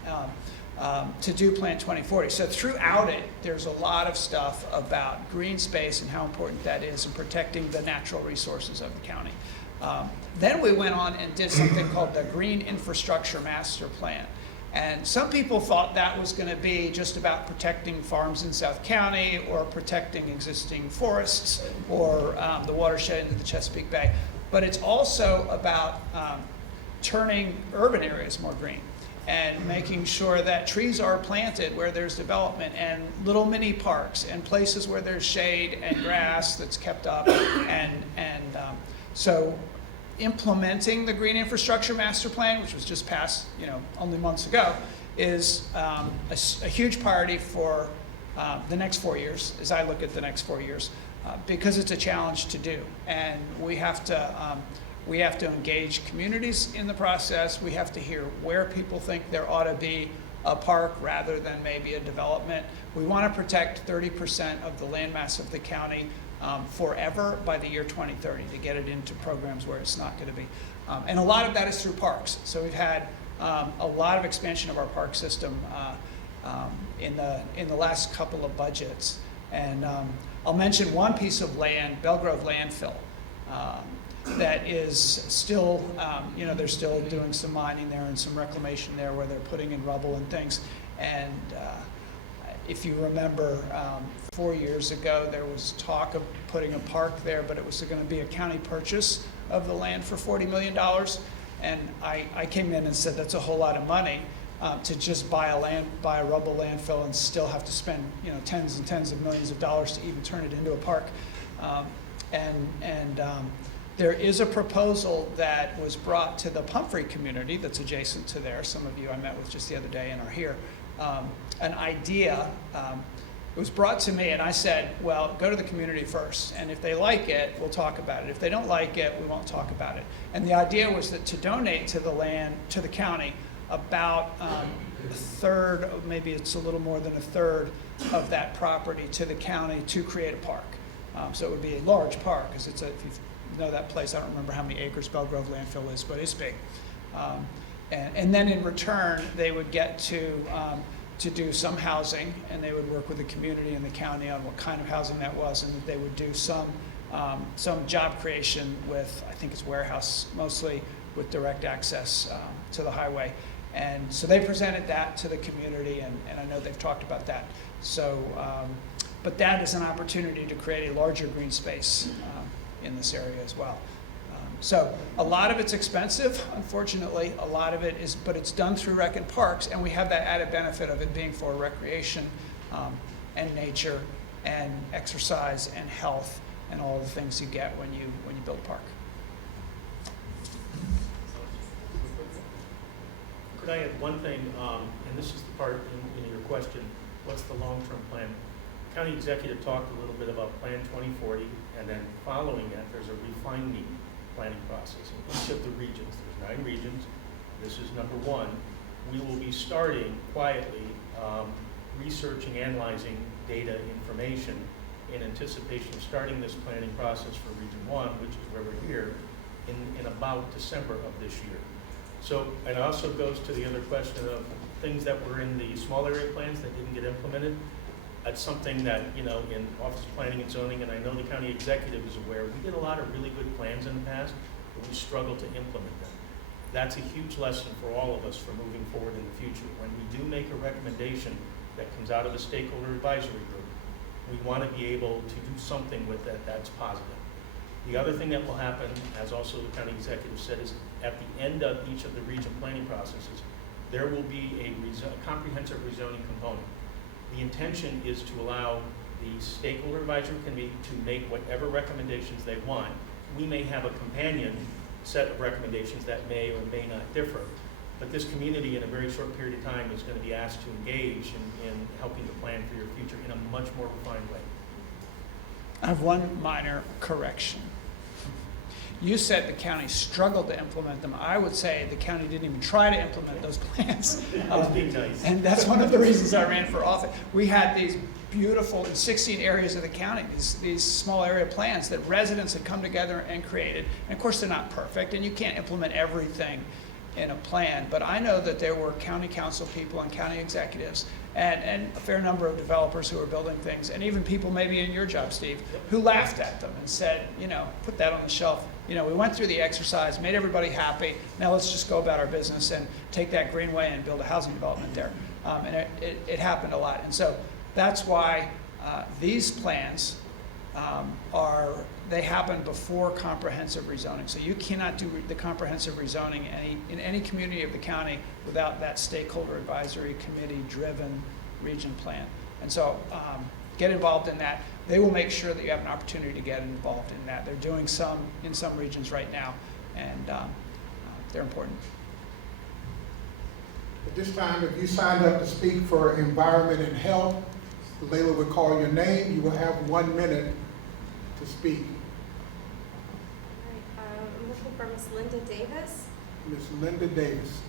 to do Plan 2040. So throughout it, there's a lot of stuff about green space and how important that is in protecting the natural resources of the county. Then we went on and did something called the Green Infrastructure Master Plan. And some people thought that was going to be just about protecting farms in South County or protecting existing forests or the watershed into the Chesapeake Bay. But it's also about turning urban areas more green and making sure that trees are planted where there's development, and little mini parks and places where there's shade and grass that's kept up. So implementing the Green Infrastructure Master Plan, which was just passed, only months ago, is a huge priority for the next 4 years, as I look at the next 4 years, because it's a challenge to do, and we have to engage communities in the process. We have to hear where people think there ought to be a park rather than maybe a development. We want to protect 30% of the landmass of the county forever by the year 2030 to get it into programs where it's not going to be. And a lot of that is through parks. So we've had a lot of expansion of our park system in the last couple of budgets. And I'll mention one piece of land, Belgrove landfill, that is still, they're still doing some mining there and some reclamation there where they're putting in rubble and things. And if you remember, 4 years ago, there was talk of putting a park there, but it was going to be a county purchase of the land for $40 million. And I came in and said that's a whole lot of money to just buy a rubble landfill and still have to spend tens and tens of millions of dollars to even turn it into a park. There is a proposal that was brought to the Pumphrey community that's adjacent to there. Some of you I met with just the other day and are here. An idea, it was brought to me and I said, well, go to the community first. And if they like it, we'll talk about it. If they don't like it, we won't talk about it. And the idea was that to donate to the land, to the county, about a third, maybe it's a little more than a third of that property to the county to create a park. So it would be a large park, because if you know that place, I don't remember how many acres Belgrove landfill is, but it's big. And then in return, they would get to do some housing, and they would work with the community and the county on what kind of housing that was, and they would do some job creation with, I think it's warehouse mostly, with direct access to the highway. And so they presented that to the community, and I know they've talked about that. So, but that is an opportunity to create a larger green space in this area as well. So a lot of it's expensive, unfortunately. A lot of it is, but it's done through Rec and Parks, and we have that added benefit of it being for recreation and nature and exercise and health and all the things you get when you build a park. Could I add one thing, and this is the part in your question, what's the long-term plan? County executive talked a little bit about Plan 2040, and then following it, there's a refinement planning process in each of the regions. There's 9 regions. This is number 1. We will be starting quietly researching, analyzing data information in anticipation of starting this planning process for Region 1, which is where we're here, in about December of this year. So, and it also goes to the other question of things that were in the small area plans that didn't get implemented. That's something that, you know, in Office of Planning and Zoning, and I know the county executive is aware, we did a lot of really good plans in the past, but we struggled to implement them. That's a huge lesson for all of us for moving forward in the future. When we do make a recommendation that comes out of a stakeholder advisory group, we want to be able to do something with that that's positive. The other thing that will happen, as also the county executive said, is at the end of each of the region planning processes, there will be a comprehensive rezoning component. The intention is to allow the stakeholder advisory committee to make whatever recommendations they want. We may have a companion set of recommendations that may or may not differ, but this community in a very short period of time is going to be asked to engage in helping to plan for your future in a much more refined way. I have one minor correction. You said the county struggled to implement them. I would say the county didn't even try to implement those plans. I was being nice. And that's one of the reasons I ran for office. We had these beautiful, in 16 areas of the county, these small area plans that residents had come together and created. And of course, they're not perfect, and you can't implement everything in a plan. But I know that there were county council people and county executives and a fair number of developers who were building things, and even people maybe in your job, Steve, who laughed at them and said, you know, put that on the shelf. You know, we went through the exercise, made everybody happy. Now let's just go about our business and take that greenway and build a housing development there. And it happened a lot. And so that's why these plans they happen before comprehensive rezoning. So you cannot do the comprehensive rezoning in any community of the county without that stakeholder advisory committee driven region plan. And so get involved in that. They will make sure that you have an opportunity to get involved in that. They're doing some in some regions right now, and they're important. At this time, if you signed up to speak for environment and health, Layla will call your name. You will have 1 minute to speak. All right, I'm looking for Miss Linda Davis. Ms. Linda Davis.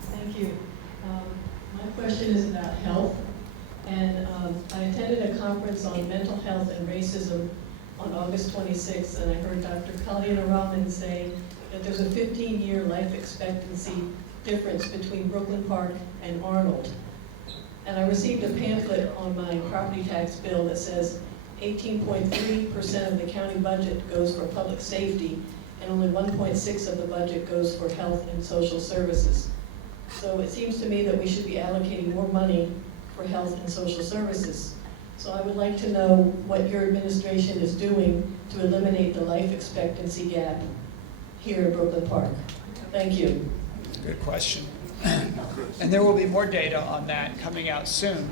Thank you. My question is about health, and I attended a conference on mental health and racism on August 26th, and I heard Dr. Kalyana Rahman say that there's a 15-year life expectancy difference between Brooklyn Park and Arnold. And I received a pamphlet on my property tax bill that says 18.3% of the county budget goes for public safety, and only 1.6% of the budget goes for health and social services. So it seems to me that we should be allocating more money for health and social services. So I would like to know what your administration is doing to eliminate the life expectancy gap here in Brooklyn Park. Thank you. Good question. And there will be more data on that coming out soon,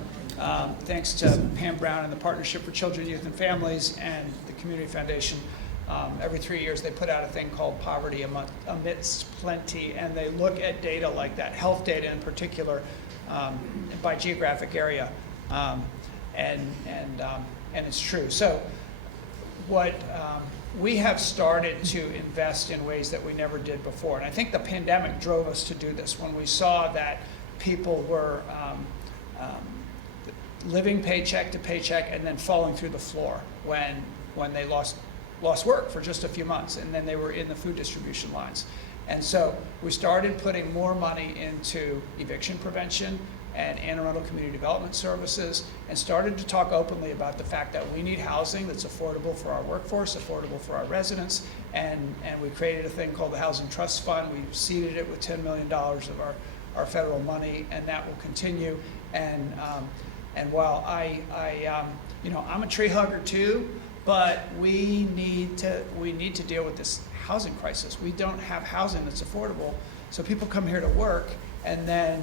thanks to Pam Brown and the Partnership for Children, Youth, and Families and the Community Foundation. Every 3 years they put out a thing called Poverty Amidst Plenty, and they look at data like that, health data in particular, by geographic area, and it's true. So what we have started to invest in ways that we never did before, and I think the pandemic drove us to do this when we saw that people were living paycheck to paycheck and then falling through the floor when they lost work for just a few months, and then they were in the food distribution lines. And so we started putting more money into eviction prevention and Anne Arundel Community Development Services, and started to talk openly about the fact that we need housing that's affordable for our workforce, affordable for our residents, and we created a thing called the Housing Trust Fund. We seeded it with $10 million of our federal money, and that will continue. And while I'm a tree hugger too, but we need to deal with this housing crisis. We don't have housing that's affordable, so people come here to work, and then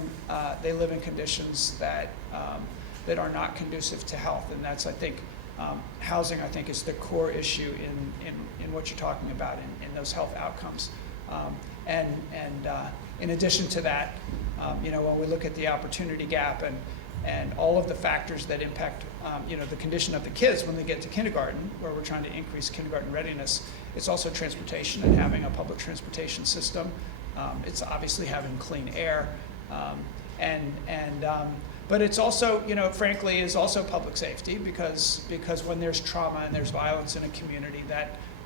they live in conditions that are not conducive to health. And that's, I think, housing, I think, is the core issue in what you're talking about in those health outcomes. And in addition to that, when we look at the opportunity gap and all of the factors that impact, the condition of the kids when they get to kindergarten, where we're trying to increase kindergarten readiness, it's also transportation and having a public transportation system. It's obviously having clean air, but it's also, frankly, is also public safety because when there's trauma and there's violence in a community,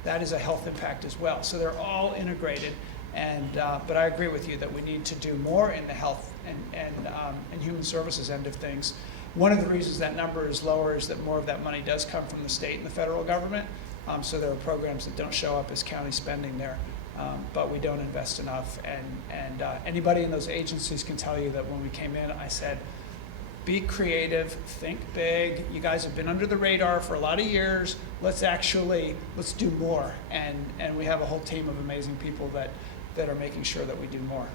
that is a health impact as well. So they're all integrated. But I agree with you that we need to do more in the health and human services end of things. One of the reasons that number is lower is that more of that money does come from the state and the federal government. So there are programs that don't show up as county spending there, but we don't invest enough. And anybody in those agencies can tell you that when we came in, I said, be creative, think big. You guys have been under the radar for a lot of years. Let's do more. And we have a whole team of amazing people that are making sure that we do more.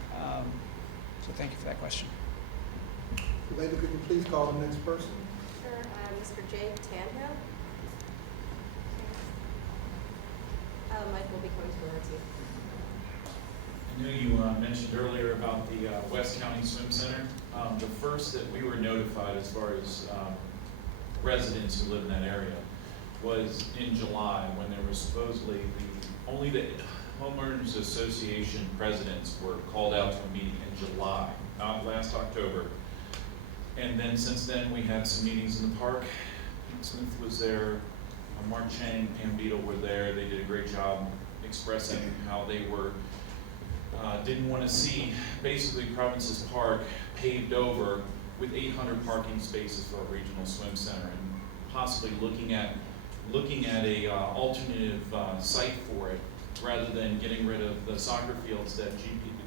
So thank you for that question. Lady, could you please call the next person? Sure, Mr. Jake Tanhill. Mike will be coming towards you. I know you mentioned earlier about the West County Swim Center. The first that we were notified as far as residents who live in that area was in July, when there was supposedly only the Homeowners Association presidents were called out to a meeting in July, not last October. And then since then, we had some meetings in the park. Pete Smith was there, Mark Chang, Pam Beadle were there. They did a great job expressing how they were didn't want to see basically Province's Park paved over with 800 parking spaces for a regional swim center, and possibly looking at a alternative site for it, rather than getting rid of the soccer fields that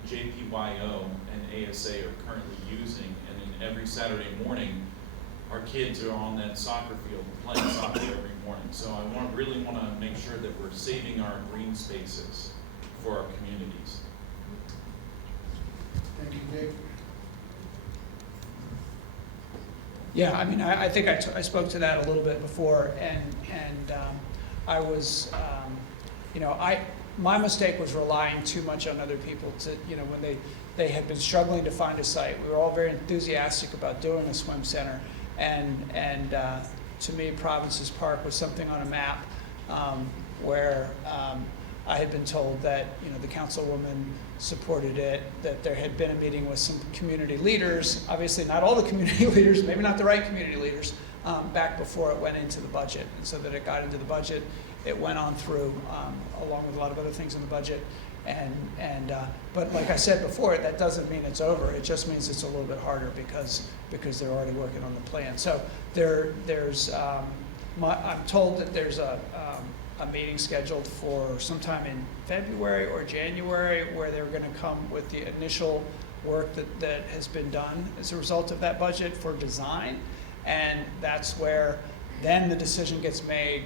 JPYO and ASA are currently using. And then every Saturday morning, our kids are on that soccer field playing soccer every morning. So I really want to make sure that we're saving our green spaces for our communities. Thank you, Jake. Yeah, I mean, I think I spoke to that a little bit before, and I was, my mistake was relying too much on other people to, when they had been struggling to find a site. We were all very enthusiastic about doing a swim center, and to me, Province's Park was something on a map where I had been told that, the councilwoman supported it, that there had been a meeting with some community leaders, obviously not all the community leaders, maybe not the right community leaders, back before it went into the budget. And so that it got into the budget, it went on through, along with a lot of other things in the budget. But like I said before, that doesn't mean it's over. It just means it's a little bit harder because they're already working on the plan. So I'm told that there's a meeting scheduled for sometime in February or January, where they're going to come with the initial work that has been done as a result of that budget for design. And that's where then the decision gets made.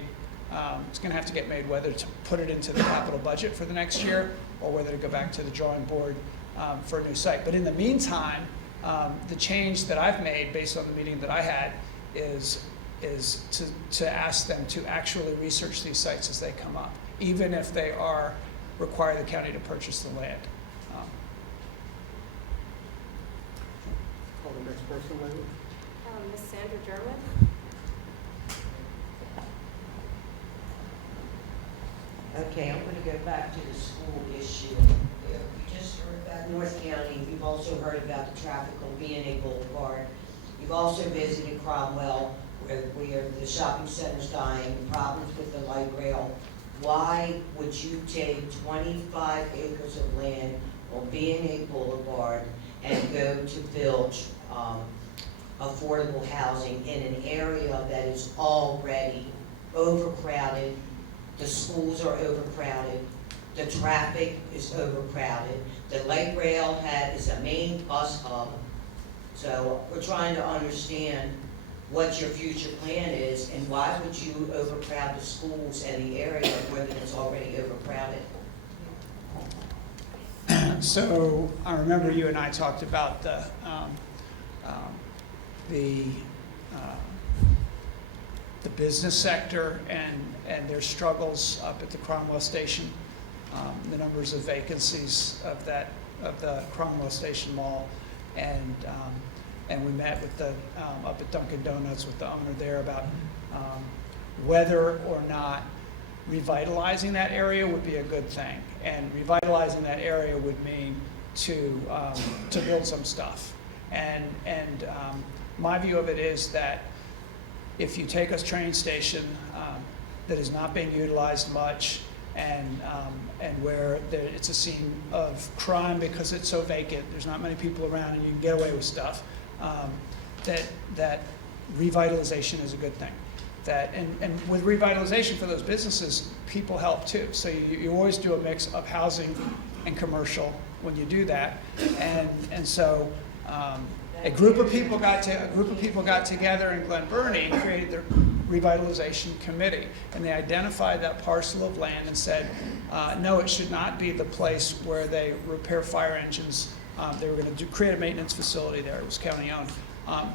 It's going to have to get made whether to put it into the capital budget for the next year or whether to go back to the drawing board for a new site. But in the meantime, the change that I've made based on the meeting that I had is to ask them to actually research these sites as they come up, even if they require the county to purchase the land. Call the next person, Lady. Ms. Sandra German. Okay, I'm going to go back to the school issue. You just heard about North County. You've also heard about the traffic on B&A Boulevard. You've also visited Cromwell, where the shopping center's dying, problems with the light rail. Why would you take 25 acres of land on B&A Boulevard and go to build affordable housing in an area that is already overcrowded? The schools are overcrowded, the traffic is overcrowded, the light rail is a main bus hub. So we're trying to understand what your future plan is, and why would you overcrowd the schools and the area where it's already overcrowded? So I remember you and I talked about the business sector and their struggles up at the Cromwell station. the numbers of vacancies of the Cromwell Station Mall, and we met with the up at Dunkin' Donuts with the owner there about whether or not revitalizing that area would be a good thing. And revitalizing that area would mean to build some stuff. And my view of it is that if you take a train station that is not being utilized much, and where it's a scene of crime because it's so vacant, there's not many people around, and you can get away with stuff, that revitalization is a good thing. And with revitalization for those businesses, people help too. So you always do a mix of housing and commercial when you do that, and so a group of people got together in Glen Burnie and created the revitalization committee, and they identified that parcel of land and said, no, it should not be the place where they repair fire engines. They were going to create a maintenance facility there. It was county owned,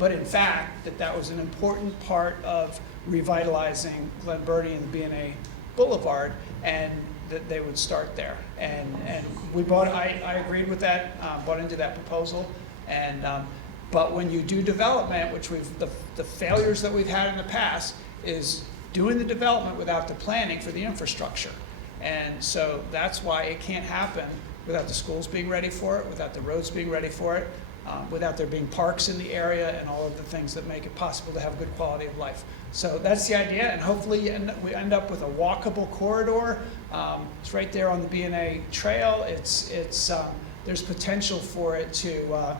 but in fact, that was an important part of revitalizing Glen Burnie and the B&A Boulevard, and that they would start there. And we bought. I agreed with that. Bought into that proposal, and. But when you do development, which the failures that we've had in the past is doing the development without the planning for the infrastructure. And so that's why it can't happen without the schools being ready for it, without the roads being ready for it, without there being parks in the area and all of the things that make it possible to have good quality of life. So that's the idea, and hopefully we end up with a walkable corridor. It's right there on the B&A Trail. There's potential for it to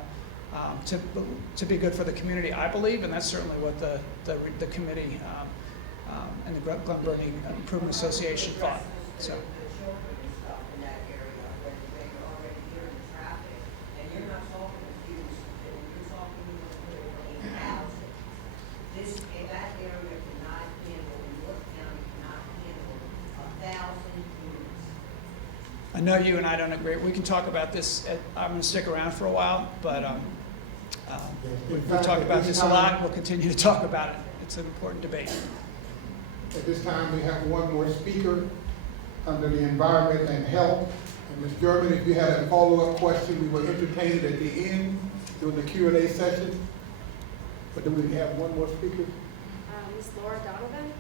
be good for the community, I believe, and that's certainly what the committee and the Glen Burnie Improvement Association thought. So. That area cannot handle, and York County cannot handle 1,000 units. I know you and I don't agree. We can talk about this. I'm going to stick around for a while, but we've talked about this a lot. We'll continue to talk about it. It's an important debate. At this time, we have one more speaker under the environment and health. And Ms. German, if you had a follow-up question, we will entertain it at the end during the Q&A session. But do we have one more speaker? Ms. Laura Donovan?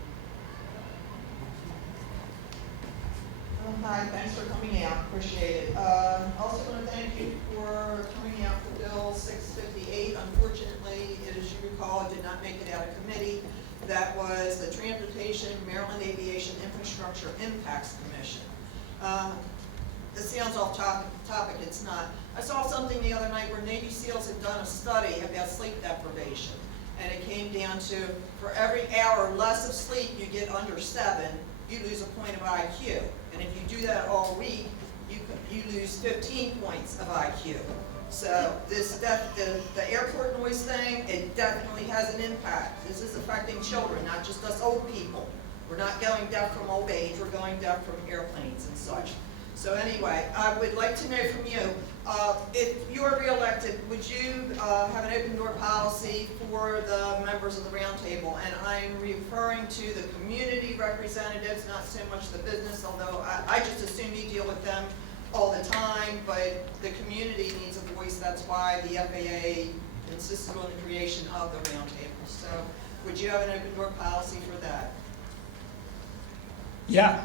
Hi, thanks for coming out, appreciate it. Also want to thank you for coming out for Bill 658. Unfortunately, as you recall, it did not make it out of committee. That was the Transportation Maryland Aviation Infrastructure Impacts Commission. This sounds off topic, it's not. I saw something the other night where Navy SEALs had done a study about sleep deprivation. And it came down to, for every hour less of sleep you get under 7, you lose a point of IQ. And if you do that all week, you lose 15 points of IQ. So the airport noise thing, it definitely has an impact. This is affecting children, not just us old people. We're not going deaf from old age, we're going deaf from airplanes and such. So anyway, I would like to know from you, if you are reelected, would you have an open door policy for the members of the roundtable? And I'm referring to the community representatives, not so much the business, although I just assume you deal with them all the time, but the community needs a voice. That's why the FAA insisted on the creation of the roundtable. So would you have an open door policy for that? Yeah.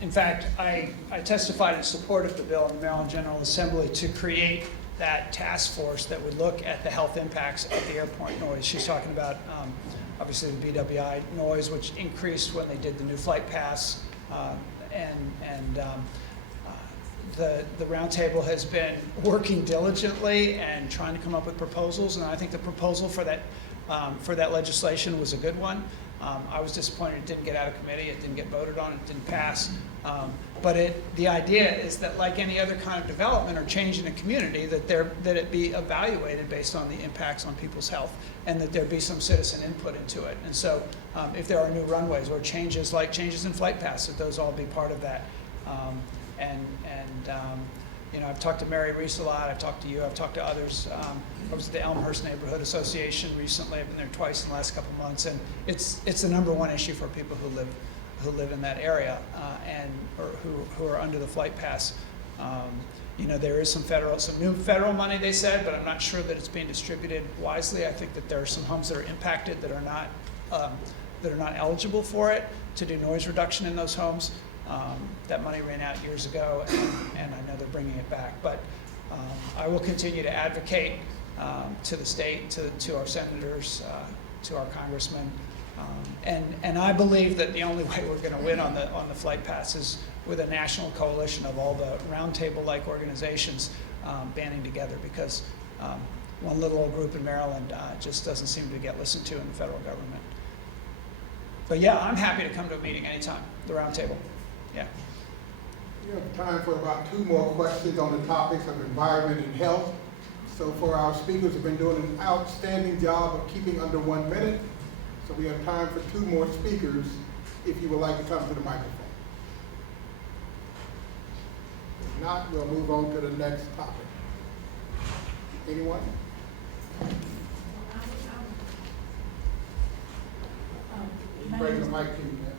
In fact, I testified in support of the bill in the Maryland General Assembly to create that task force that would look at the health impacts of the airport noise. She's talking about, obviously, the BWI noise, which increased when they did the new flight pass, the roundtable has been working diligently and trying to come up with proposals, and I think the proposal for that legislation was a good one. I was disappointed it didn't get out of committee, it didn't get voted on, it didn't pass. But the idea is that, like any other kind of development or change in a community, that it be evaluated based on the impacts on people's health, and that there be some citizen input into it. And so, if there are new runways or changes like changes in flight paths, that those all be part of that. I've talked to Mary Reese a lot. I've talked to you. I've talked to others. I was at the Elmhurst Neighborhood Association recently. I've been there twice in the last couple of months, and it's the #1 issue for people who live who live in that area or who are under the flight pass. You know, there is some new federal money, they said, but I'm not sure that it's being distributed wisely. I think that there are some homes that are impacted that are not eligible for it, to do noise reduction in those homes. That money ran out years ago, and I know they're bringing it back. But I will continue to advocate to the state, to our senators, to our congressmen, and I believe that the only way we're going to win on the flight pass is with a national coalition of all the roundtable-like organizations banding together, because one little old group in Maryland just doesn't seem to get listened to in the federal government. But yeah, I'm happy to come to a meeting anytime, the roundtable. Yeah. We have time for about 2 more questions on the topics of environment and health. So far, our speakers have been doing an outstanding job of keeping under 1 minute. So we have time for 2 more speakers if you would like to come to the microphone. If not, we'll move on to the next topic. Anyone? Bring the mic to you, man.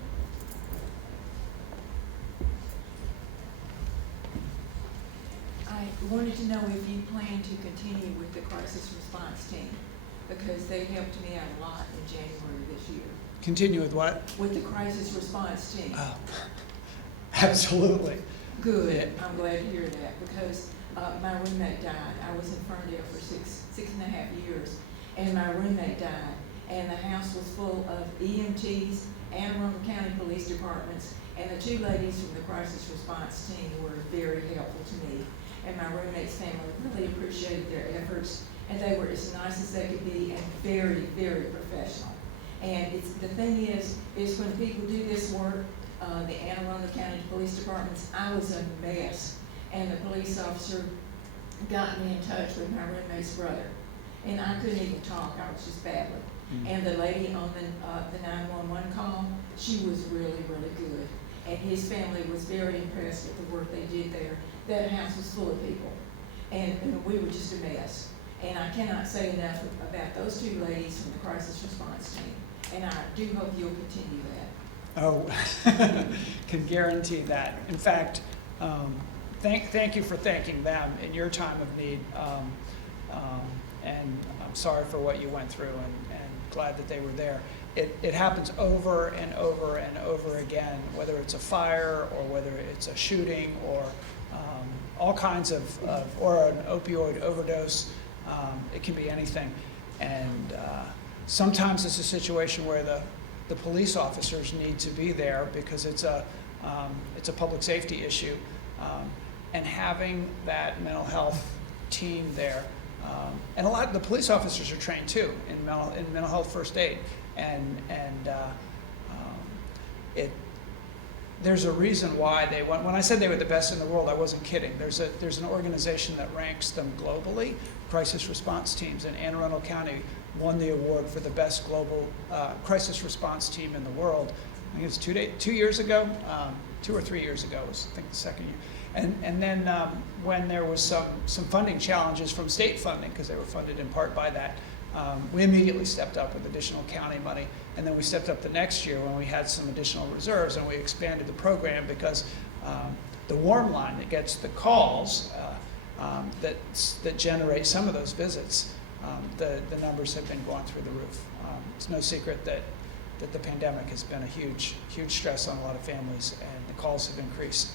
I wanted to know if you plan to continue with the crisis response team, because they helped me out a lot in January this year. Continue with what? With the crisis response team. Oh, absolutely. Good. Yeah. I'm glad to hear that, because my roommate died. I was in Ferndale for six and a half years, and my roommate died, and the house was full of EMTs and Arundel County Police Departments, and the 2 ladies from the crisis response team were very helpful to me. And my roommate's family really appreciated their efforts, and they were as nice as they could be and very, very professional. And the thing is when people do this work, the Anne Arundel County Police Departments, I was a mess, and the police officer got me in touch with my roommate's brother, and I couldn't even talk. I was just babbling. And the lady on the 911 call, she was really, really good. And his family was very impressed with the work they did there. That house was full of people, and we were just a mess. And I cannot say enough about those 2 ladies from the crisis response team. And I do hope you'll continue that. Oh, can guarantee that. In fact, thank you for thanking them in your time of need. And I'm sorry for what you went through, and glad that they were there. It happens over and over and over again, whether it's a fire or whether it's a shooting or all kinds of or an opioid overdose. It can be anything. And sometimes it's a situation where the police officers need to be there because it's a public safety issue. And having that mental health team there, and a lot of the police officers are trained too in mental health first aid. There's a reason why they went. When I said they were the best in the world, I wasn't kidding. There's an organization that ranks them globally. Crisis response teams in Anne Arundel County won the award for the best global crisis response team in the world. I think it's 2 years ago, 2 or 3 years ago was I think the second year. And then when there was some funding challenges from state funding, because they were funded in part by that, we immediately stepped up with additional county money, and then we stepped up the next year when we had some additional reserves, and we expanded the program because the warm line that gets the calls that generate some of those visits, the numbers have been going through the roof. It's no secret that the pandemic has been a huge stress on a lot of families, and the calls have increased.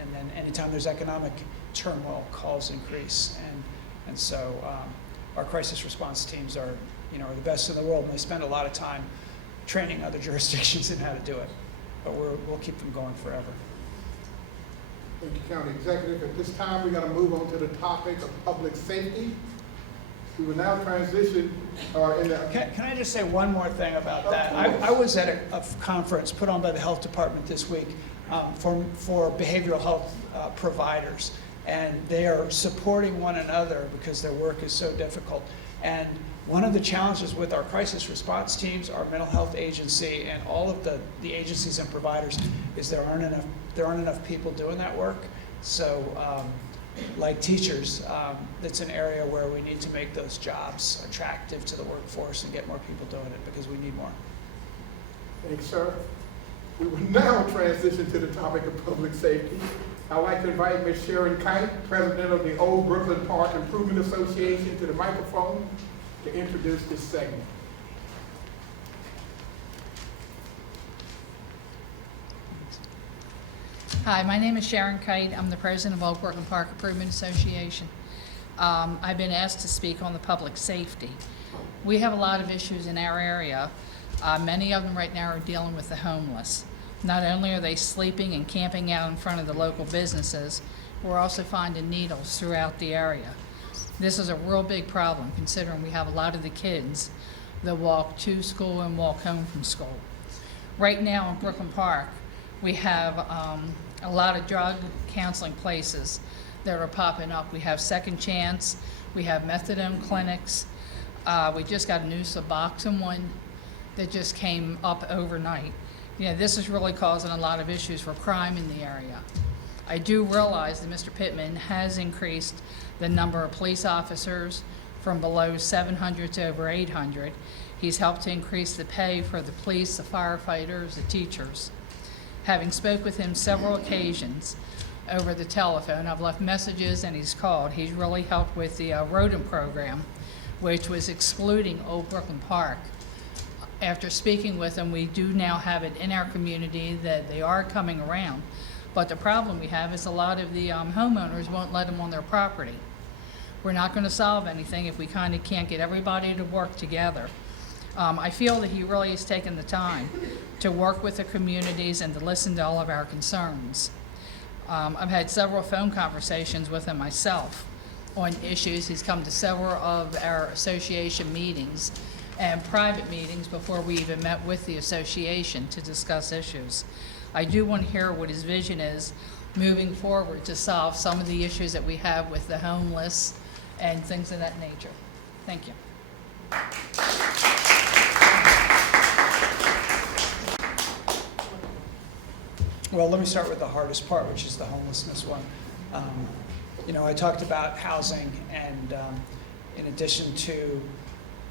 And then anytime there's economic turmoil, calls increase, and so our crisis response teams are the best in the world, and they spend a lot of time training other jurisdictions in how to do it. But we'll keep them going forever. Thank you, County Executive. At this time, we're going to move on to the topic of public safety. We will now transition. Can I just say one more thing about that? I was at a conference put on by the health department this week for behavioral health providers, and they are supporting one another because their work is so difficult. And one of the challenges with our crisis response teams, our mental health agency, and all of the agencies and providers is there aren't enough people doing that work. So like teachers, that's an area where we need to make those jobs attractive to the workforce and get more people doing it because we need more. Thanks, sir. We will now transition to the topic of public safety. I'd like to invite Ms. Sharon Kite, President of the Old Brooklyn Park Improvement Association, to the microphone to introduce this segment. Hi, my name is Sharon Kite. I'm the president of Old Brooklyn Park Improvement Association. I've been asked to speak on the public safety. We have a lot of issues in our area. Many of them right now are dealing with the homeless. Not only are they sleeping and camping out in front of the local businesses, we're also finding needles throughout the area. This is a real big problem considering we have a lot of the kids that walk to school and walk home from school. Right now in Brooklyn Park, we have a lot of drug counseling places that are popping up. We have Second Chance, we have methadone clinics. We just got a new Suboxone one that just came up overnight. You know, this is really causing a lot of issues for crime in the area. I do realize that Mr. Pittman has increased the number of police officers from below 700 to over 800. He's helped to increase the pay for the police, the firefighters, the teachers. Having spoke with him several occasions over the telephone, I've left messages and he's called. He's really helped with the rodent program, which was excluding Old Brooklyn Park. After speaking with him, we do now have it in our community that they are coming around. But the problem we have is a lot of the homeowners won't let them on their property. We're not going to solve anything if we kind of can't get everybody to work together. I feel that he really has taken the time to work with the communities and to listen to all of our concerns. I've had several phone conversations with him myself on issues. He's come to several of our association meetings and private meetings before we even met with the association to discuss issues. I do want to hear what his vision is moving forward to solve some of the issues that we have with the homeless and things of that nature. Thank you. Well, let me start with the hardest part, which is the homelessness one. You know, I talked about housing, and in addition to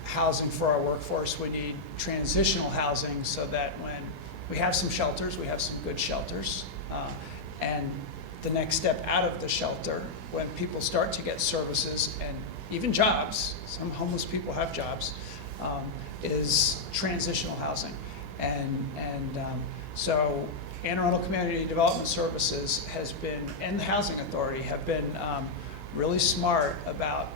housing for our workforce, we need transitional housing so that when we have some shelters, we have some good shelters, and the next step out of the shelter, when people start to get services and even jobs, some homeless people have jobs, is transitional housing. So Anne Arundel Community Development Services has been, and the Housing Authority have been really smart about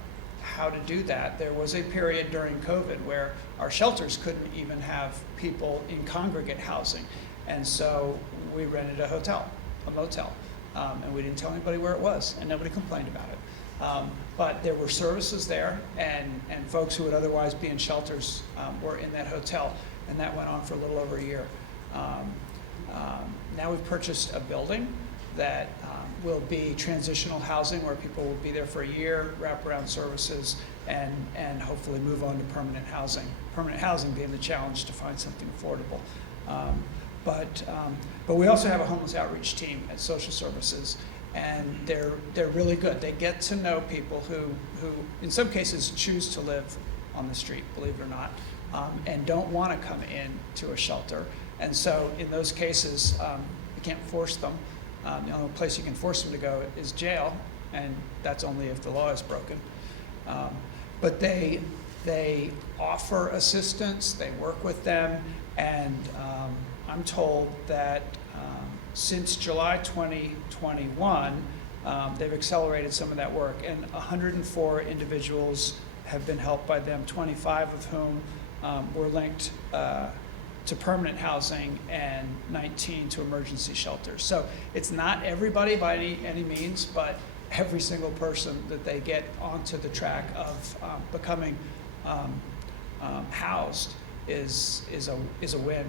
how to do that. There was a period during COVID where our shelters couldn't even have people in congregate housing. And so we rented a hotel, a motel, and we didn't tell anybody where it was, and nobody complained about it. But there were services there, and folks who would otherwise be in shelters were in that hotel, and that went on for a little over a year. Now we've purchased a building that will be transitional housing where people will be there for a year, wraparound services, and hopefully move on to permanent housing. Permanent housing being the challenge to find something affordable. But we also have a homeless outreach team at social services, and they're really good. They get to know people who in some cases choose to live on the street, believe it or not, and don't want to come in to a shelter. And so in those cases, you can't force them. The only place you can force them to go is jail, and that's only if the law is broken. But they offer assistance, they work with them, and I'm told that since July 2021, they've accelerated some of that work, and 104 individuals have been helped by them, 25 of whom were linked to permanent housing and 19 to emergency shelters. So it's not everybody by any means, but every single person that they get onto the track of becoming housed is a win.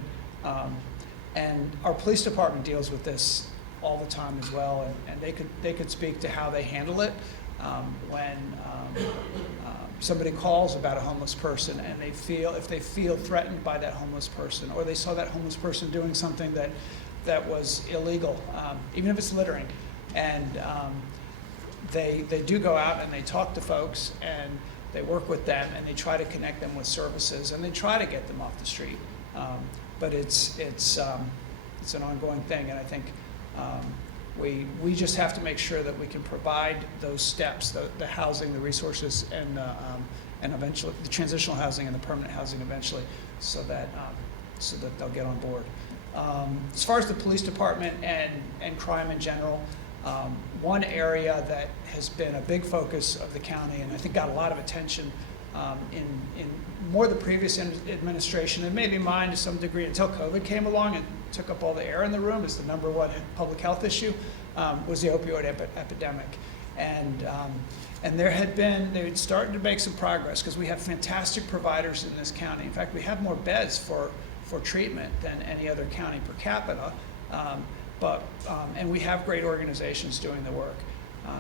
And our police department deals with this all the time as well, and they could speak to how they handle it when somebody calls about a homeless person and if they feel threatened by that homeless person, or they saw that homeless person doing something that was illegal, even if it's littering, and they do go out and they talk to folks and they work with them and they try to connect them with services and they try to get them off the street. But it's it's an ongoing thing, and I think we just have to make sure that we can provide those steps, the housing, the resources, and eventually the transitional housing and the permanent housing eventually, so that they'll get on board. As far as the police department and crime in general, one area that has been a big focus of the county, and I think got a lot of attention in more the previous administration, and maybe mine to some degree until COVID came along and took up all the air in the room, is the number one public health issue, was the opioid epidemic. And they had started to make some progress because we have fantastic providers in this county. In fact, we have more beds for treatment than any other county per capita. And we have great organizations doing the work,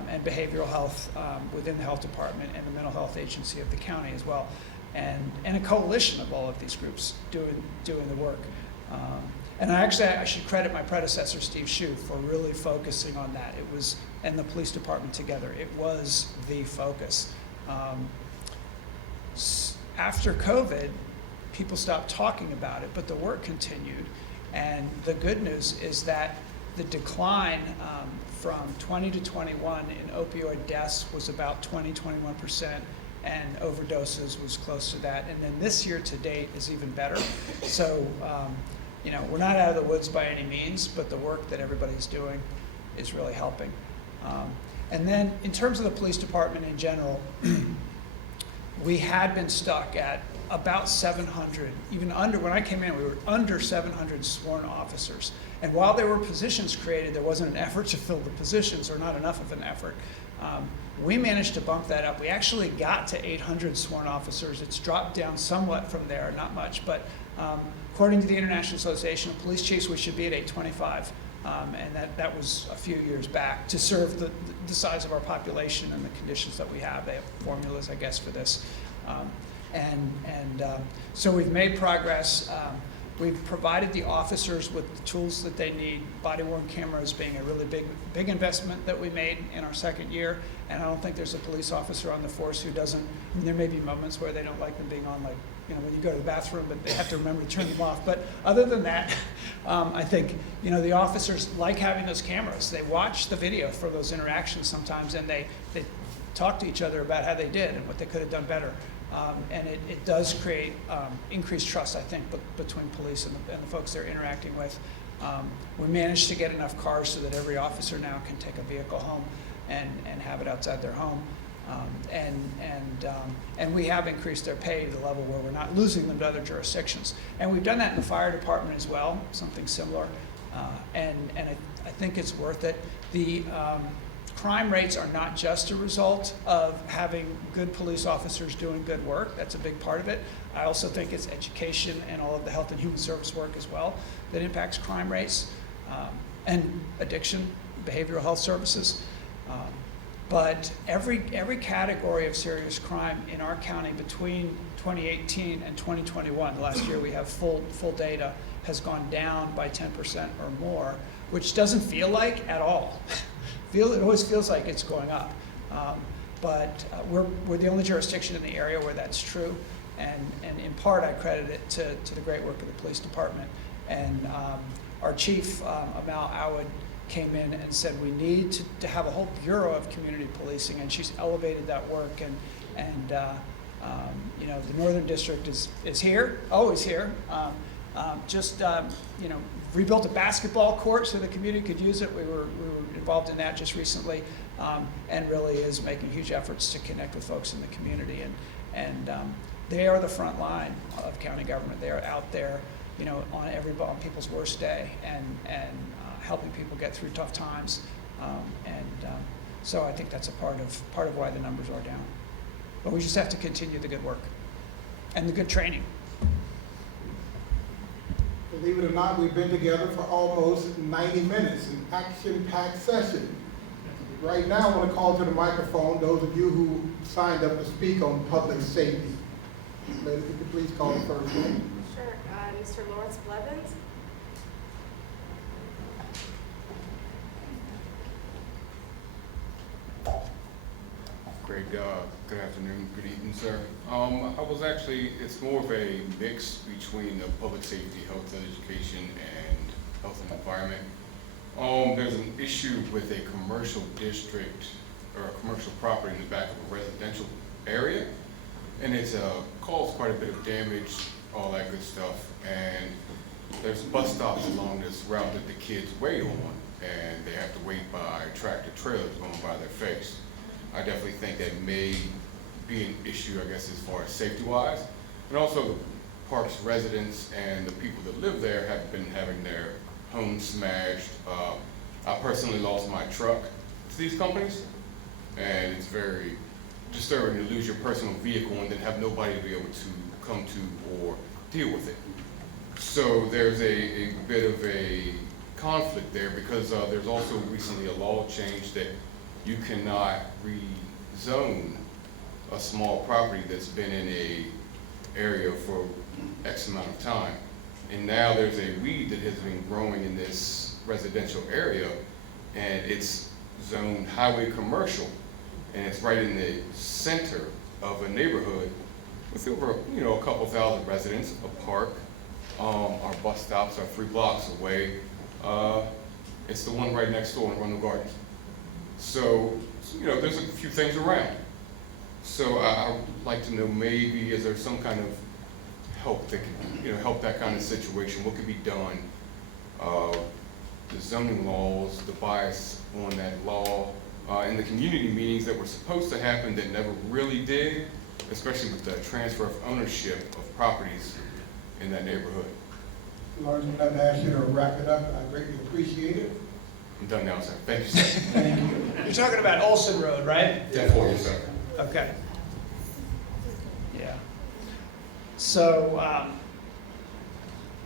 and behavioral health within the health department and the mental health agency of the county as well, and a coalition of all of these groups doing the work. And I should credit my predecessor, Steve Shue, for really focusing on that. It was, and the police department together, it was the focus. After COVID, people stopped talking about it, but the work continued. And the good news is that the decline from 20 to 21 in opioid deaths was about 21%, and overdoses was close to that. And then this year to date is even better. So, we're not out of the woods by any means, but the work that everybody's doing is really helping. And then in terms of the police department in general, we had been stuck at about 700, even under, when I came in, we were under 700 sworn officers. And while there were positions created, there wasn't an effort to fill the positions, or not enough of an effort. We managed to bump that up. We actually got to 800 sworn officers. It's dropped down somewhat from there, not much, but according to the International Association of Police Chiefs, we should be at 825. And that was a few years back to serve the size of our population and the conditions that we have. They have formulas, I guess, for this. So we've made progress. We've provided the officers with the tools that they need, body-worn cameras being a really big investment that we made in our second year. And I don't think there's a police officer on the force who doesn't, I mean, there may be moments where they don't like them being on, like, when you go to the bathroom, but they have to remember to turn them off. But other than that, I think, the officers like having those cameras. They watch the video for those interactions sometimes, and they talk to each other about how they did and what they could have done better. And it does create increased trust, I think, between police and the folks they're interacting with. We managed to get enough cars so that every officer now can take a vehicle home and have it outside their home. And we have increased their pay to the level where we're not losing them to other jurisdictions. And we've done that in the fire department as well, something similar. And I think it's worth it. The crime rates are not just a result of having good police officers doing good work. That's a big part of it. I also think it's education and all of the health and human service work as well that impacts crime rates, and addiction, behavioral health services. But every category of serious crime in our county between 2018 and 2021, the last year we have full data, has gone down by 10% or more, which doesn't feel like at all. It always feels like it's going up. But we're the only jurisdiction in the area where that's true. And in part, I credit it to the great work of the police department. And our chief, Amal Awad, came in and said we need to have a whole bureau of community policing, and she's elevated that work. And the Northern District is here, always here. Rebuilt a basketball court so the community could use it. We were involved in that just recently, and really is making huge efforts to connect with folks in the community. And they are the front line of county government. They are out there, on people's worst day, and helping people get through tough times. So I think that's a part of why the numbers are down. But we just have to continue the good work and the good training. Believe it or not, we've been together for almost 90 minutes, an action-packed session. Right now, I want to call to the microphone those of you who signed up to speak on public safety. Ladies, if you could please call the first name. Sure. Mr. Lawrence Blevins. Great. Good afternoon, good evening, sir. It's more of a mix between the public safety, health, and education, and Health and Environment. There's an issue with a commercial district or a commercial property in the back of a residential area, and it's caused quite a bit of damage, all that good stuff. And there's bus stops along this route that the kids wait on, and they have to wait by tractor trailers going by their face. I definitely think that may be an issue, I guess, as far as safety-wise. And also the park's residents and the people that live there have been having their homes smashed. I personally lost my truck to these companies, and it's very disturbing to lose your personal vehicle and then have nobody to be able to come to or deal with it. So there's a bit of a conflict there, because there's also recently a law change that you cannot rezone a small property that's been in a area for X amount of time. And now there's a weed that has been growing in this residential area, and it's zoned highway commercial, and it's right in the center of a neighborhood with over, a couple thousand residents, a park. Our bus stops are 3 blocks away. It's the one right next door in Arundel Gardens. So, there's a few things around. So I would like to know, maybe, is there some kind of help that could, help that kind of situation? What could be done? The zoning laws, the bias on that law, and the community meetings that were supposed to happen that never really did, especially with the transfer of ownership of properties in that neighborhood. Lawrence, I'm going to ask you to wrap it up. I greatly appreciate it. I'm done now, sir. Thank you, sir. Thank you. You're talking about Olson Road, right? 10-4, sir. Okay. Yeah. So,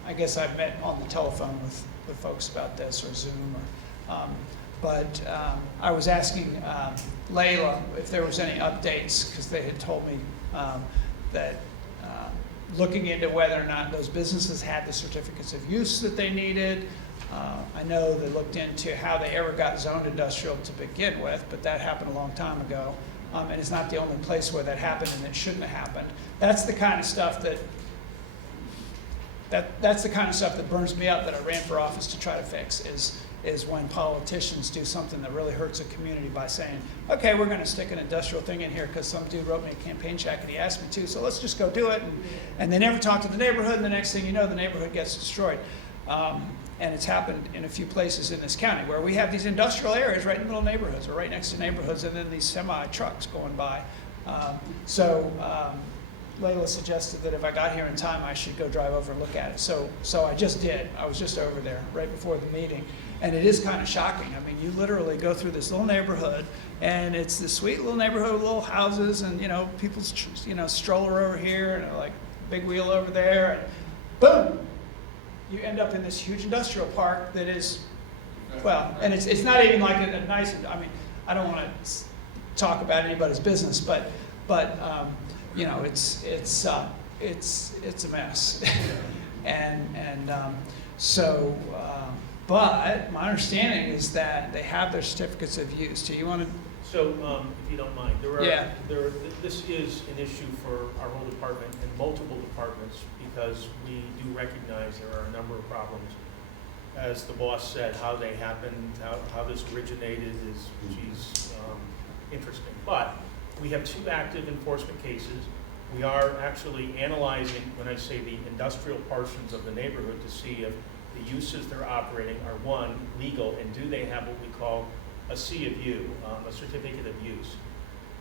I guess I've met on the telephone with folks about this, or Zoom, but I was asking Layla if there was any updates, because they had told me that looking into whether or not those businesses had the certificates of use that they needed. I know they looked into how they ever got zoned industrial to begin with, but that happened a long time ago. And it's not the only place where that happened, and it shouldn't have happened. That's the kind of stuff that's the kind of stuff that burns me up, that I ran for office to try to fix, is when politicians do something that really hurts a community by saying, okay, we're going to stick an industrial thing in here because some dude wrote me a campaign check and he asked me to, so let's just go do it. And they never talk to the neighborhood, and the next thing you know, the neighborhood gets destroyed. And it's happened in a few places in this county where we have these industrial areas right in the middle of neighborhoods, or right next to neighborhoods, and then these semi-trucks going by. Layla suggested that if I got here in time, I should go drive over and look at it. So I just did. I was just over there right before the meeting. And it is kind of shocking. I mean, you literally go through this little neighborhood, and it's this sweet little neighborhood with little houses, and, people's, stroller over here, and like big wheel over there, and boom! You end up in this huge industrial park that is, well, and it's not even like a nice, I mean, I don't want to talk about anybody's business, but it's a mess. But my understanding is that they have their certificates of use. Do you want to? So, if you don't mind, this is an issue for our whole department and multiple departments, because we do recognize there are a number of problems. As the boss said, how they happened, how this originated is interesting. But we have 2 active enforcement cases. We are actually analyzing, when I say the industrial portions of the neighborhood, to see if the uses they're operating are, 1, legal, and do they have what we call a C of U, a certificate of use.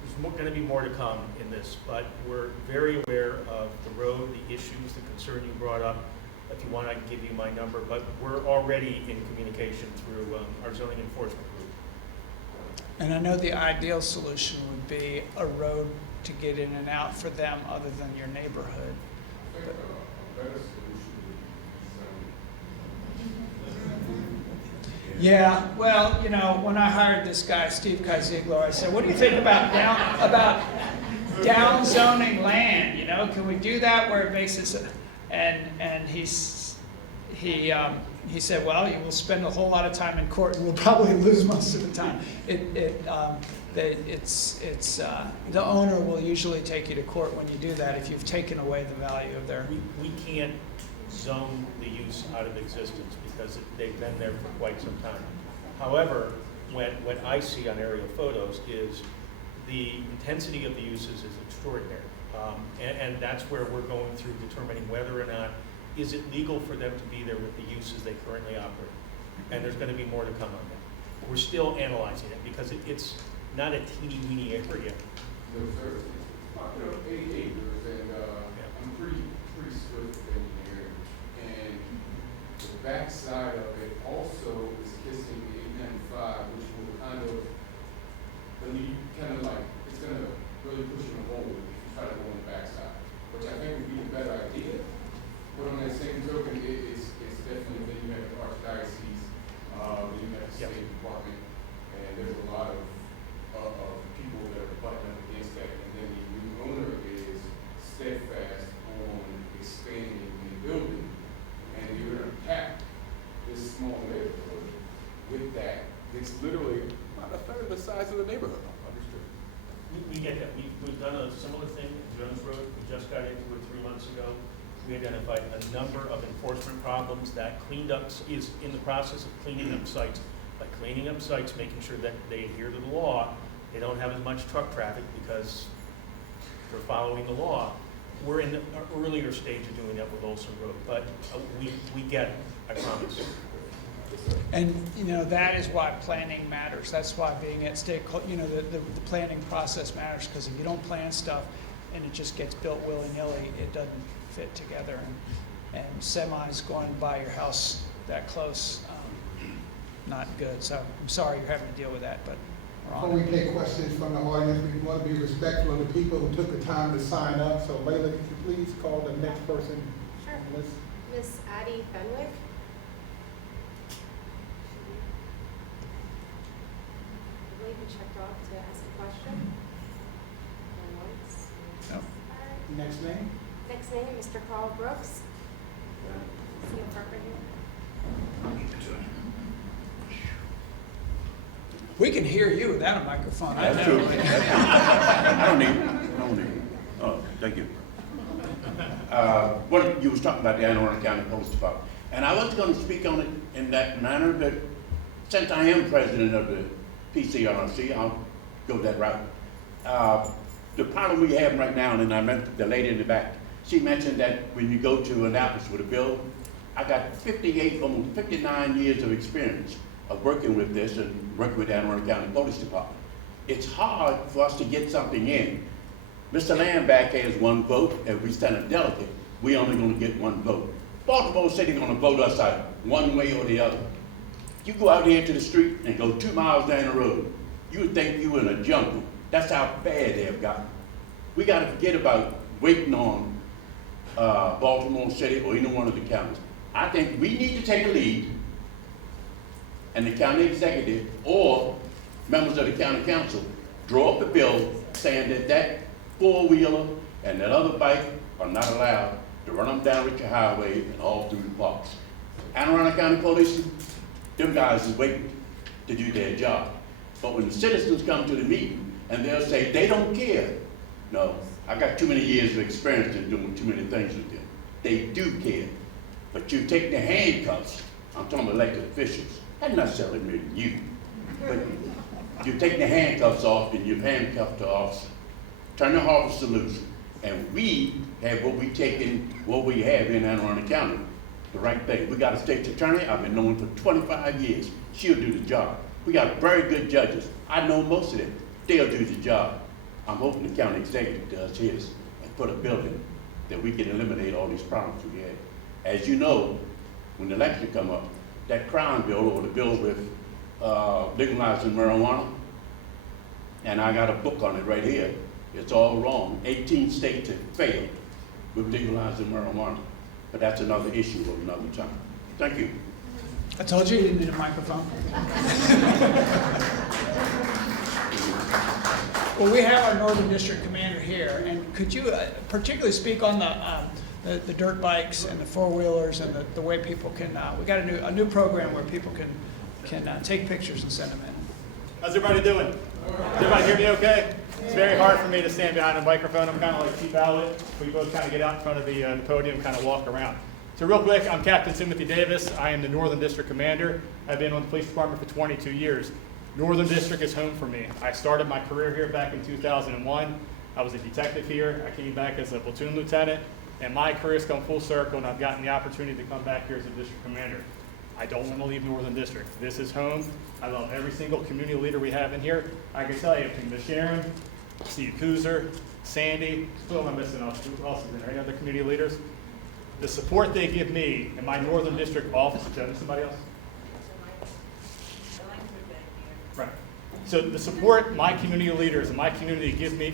There's going to be more to come in this, but we're very aware of the road, the issues, the concern you brought up. If you want, I can give you my number, but we're already in communication through our zoning enforcement group. And I know the ideal solution would be a road to get in and out for them other than your neighborhood. Yeah, well, when I hired this guy, Steve Kaisiglo, I said, what do you think about down zoning land? Can we do that where it makes it, and he said, well, you will spend a whole lot of time in court and we'll probably lose most of the time. The owner will usually take you to court when you do that if you've taken away the value of their. We can't zone the use out of existence because they've been there for quite some time. However, what I see on aerial photos is the intensity of the uses is extraordinary. And that's where we're going through determining whether or not is it legal for them to be there with the uses they currently operate. And there's going to be more to come on that. We're still analyzing it because it's not a teeny weeny area. No, sir. You know, 80 acres, and I'm pretty strict with engineering. And the backside of it also is kissing the 895, which will kind of, when you kind of like, it's going to really push you in a hole if you try to go on the backside, which I think would be a better idea. But on that same token, it's definitely, then you have the Archdiocese, then you have the State Department, and there's a lot of people that are butting up against that. And then the new owner is steadfast on expanding and building, and you're going to pack this small neighborhood with that. It's literally about a third of the size of the neighborhood. We get that. We've done a similar thing in Jones Road. We just got into it 3 months ago. We identified a number of enforcement problems that cleaned up, is in the process of cleaning up sites. By cleaning up sites, making sure that they adhere to the law, they don't have as much truck traffic because they're following the law. We're in the earlier stage of doing that with Olson Road, but we get it, I promise. And, you know, that is why planning matters. That's why being at state, you know, the planning process matters, because if you don't plan stuff and it just gets built willy-nilly, it doesn't fit together. And semis going by your house that close, not good. So I'm sorry you're having to deal with that, but we're Before on we it. take questions from the audience, we want to be respectful of the people who took the time to sign up. So Layla, could you please call the next person Sure. on the list? Miss Addie Fenwick. I believe you checked off to ask a question. And once. No. All right. Next name? Next name, Mr. Carl Brooks. See the front right here? We can hear you without a microphone. I That's know. true. I don't need it. Oh, thank you. What you was talking about the Anne Arundel County Police Department, and I was going to speak on it in that manner, but since I am president of the PCRC, I'll go that route. The problem we have right now, and I met the lady in the back, she mentioned that when you go to Annapolis with a bill, I got 58, almost 59 years of experience of working with this and working with the Anne Arundel County Police Department. It's hard for us to get something in. Mr. Landback has 1 vote, and we send a delegate, we only gonna get 1 vote. Baltimore City gonna vote us out one way or the other. You go out here to the street and go 2 miles down the road, you would think you were in a jungle. That's how bad they have gotten. We gotta forget about waiting on Baltimore City or any one of the counties. I think we need to take a lead, and the county executive or members of the county council draw up a bill saying that that 4-wheeler and that other bike are not allowed to run them down Richard Highway and all through the parks. Anne Arundel County Police, them guys is waiting to do their job. But when the citizens come to the meeting and they'll say they don't care, no, I got too many years of experience in doing too many things with them. They do care. But you take the handcuffs, I'm talking about elected officials, that not necessarily mean you, but you take the handcuffs off and you've handcuffed the officer. Turn the officer loose. And we have what we have in Anne Arundel County, the right thing. We got a state's attorney, I've been knowing for 25 years. She'll do the job. We got very good judges. I know most of them. They'll do the job. I'm hoping the county executive does his and put a bill in that we can eliminate all these problems we have. As you know, when the election come up, that crime bill or the bill with legalizing marijuana, and I got a book on it right here. It's all wrong. 18 states have failed with legalizing marijuana. But that's another issue of another time. Thank you. I told you you didn't need a microphone. Well, we have our Northern District Commander here, and could you particularly speak on the dirt bikes and the 4-wheelers and the way people can, we got a new program where people can take pictures and send them in. How's everybody doing? Does everybody hear me okay? It's very hard for me to stand behind a microphone. I'm kind of like Chief Allett. We both kind of get out in front of the podium and kind of walk around. So real quick, I'm Captain Timothy Davis. I am the Northern District Commander. I've been on the police department for 22 years. Northern District is home for me. I started my career here back in 2001. I was a detective here. I came back as a platoon lieutenant, and my career's come full circle, and I've gotten the opportunity to come back here as a district commander. I don't want to leave Northern District. This is home. I love every single community leader we have in here. I can tell you, Ms. Sharon, Steve Kuzer, Sandy, who am I missing? Who else is in there? Any other community leaders? The support they give me in my Northern District office, is that somebody else? Right. So the support my community leaders and my community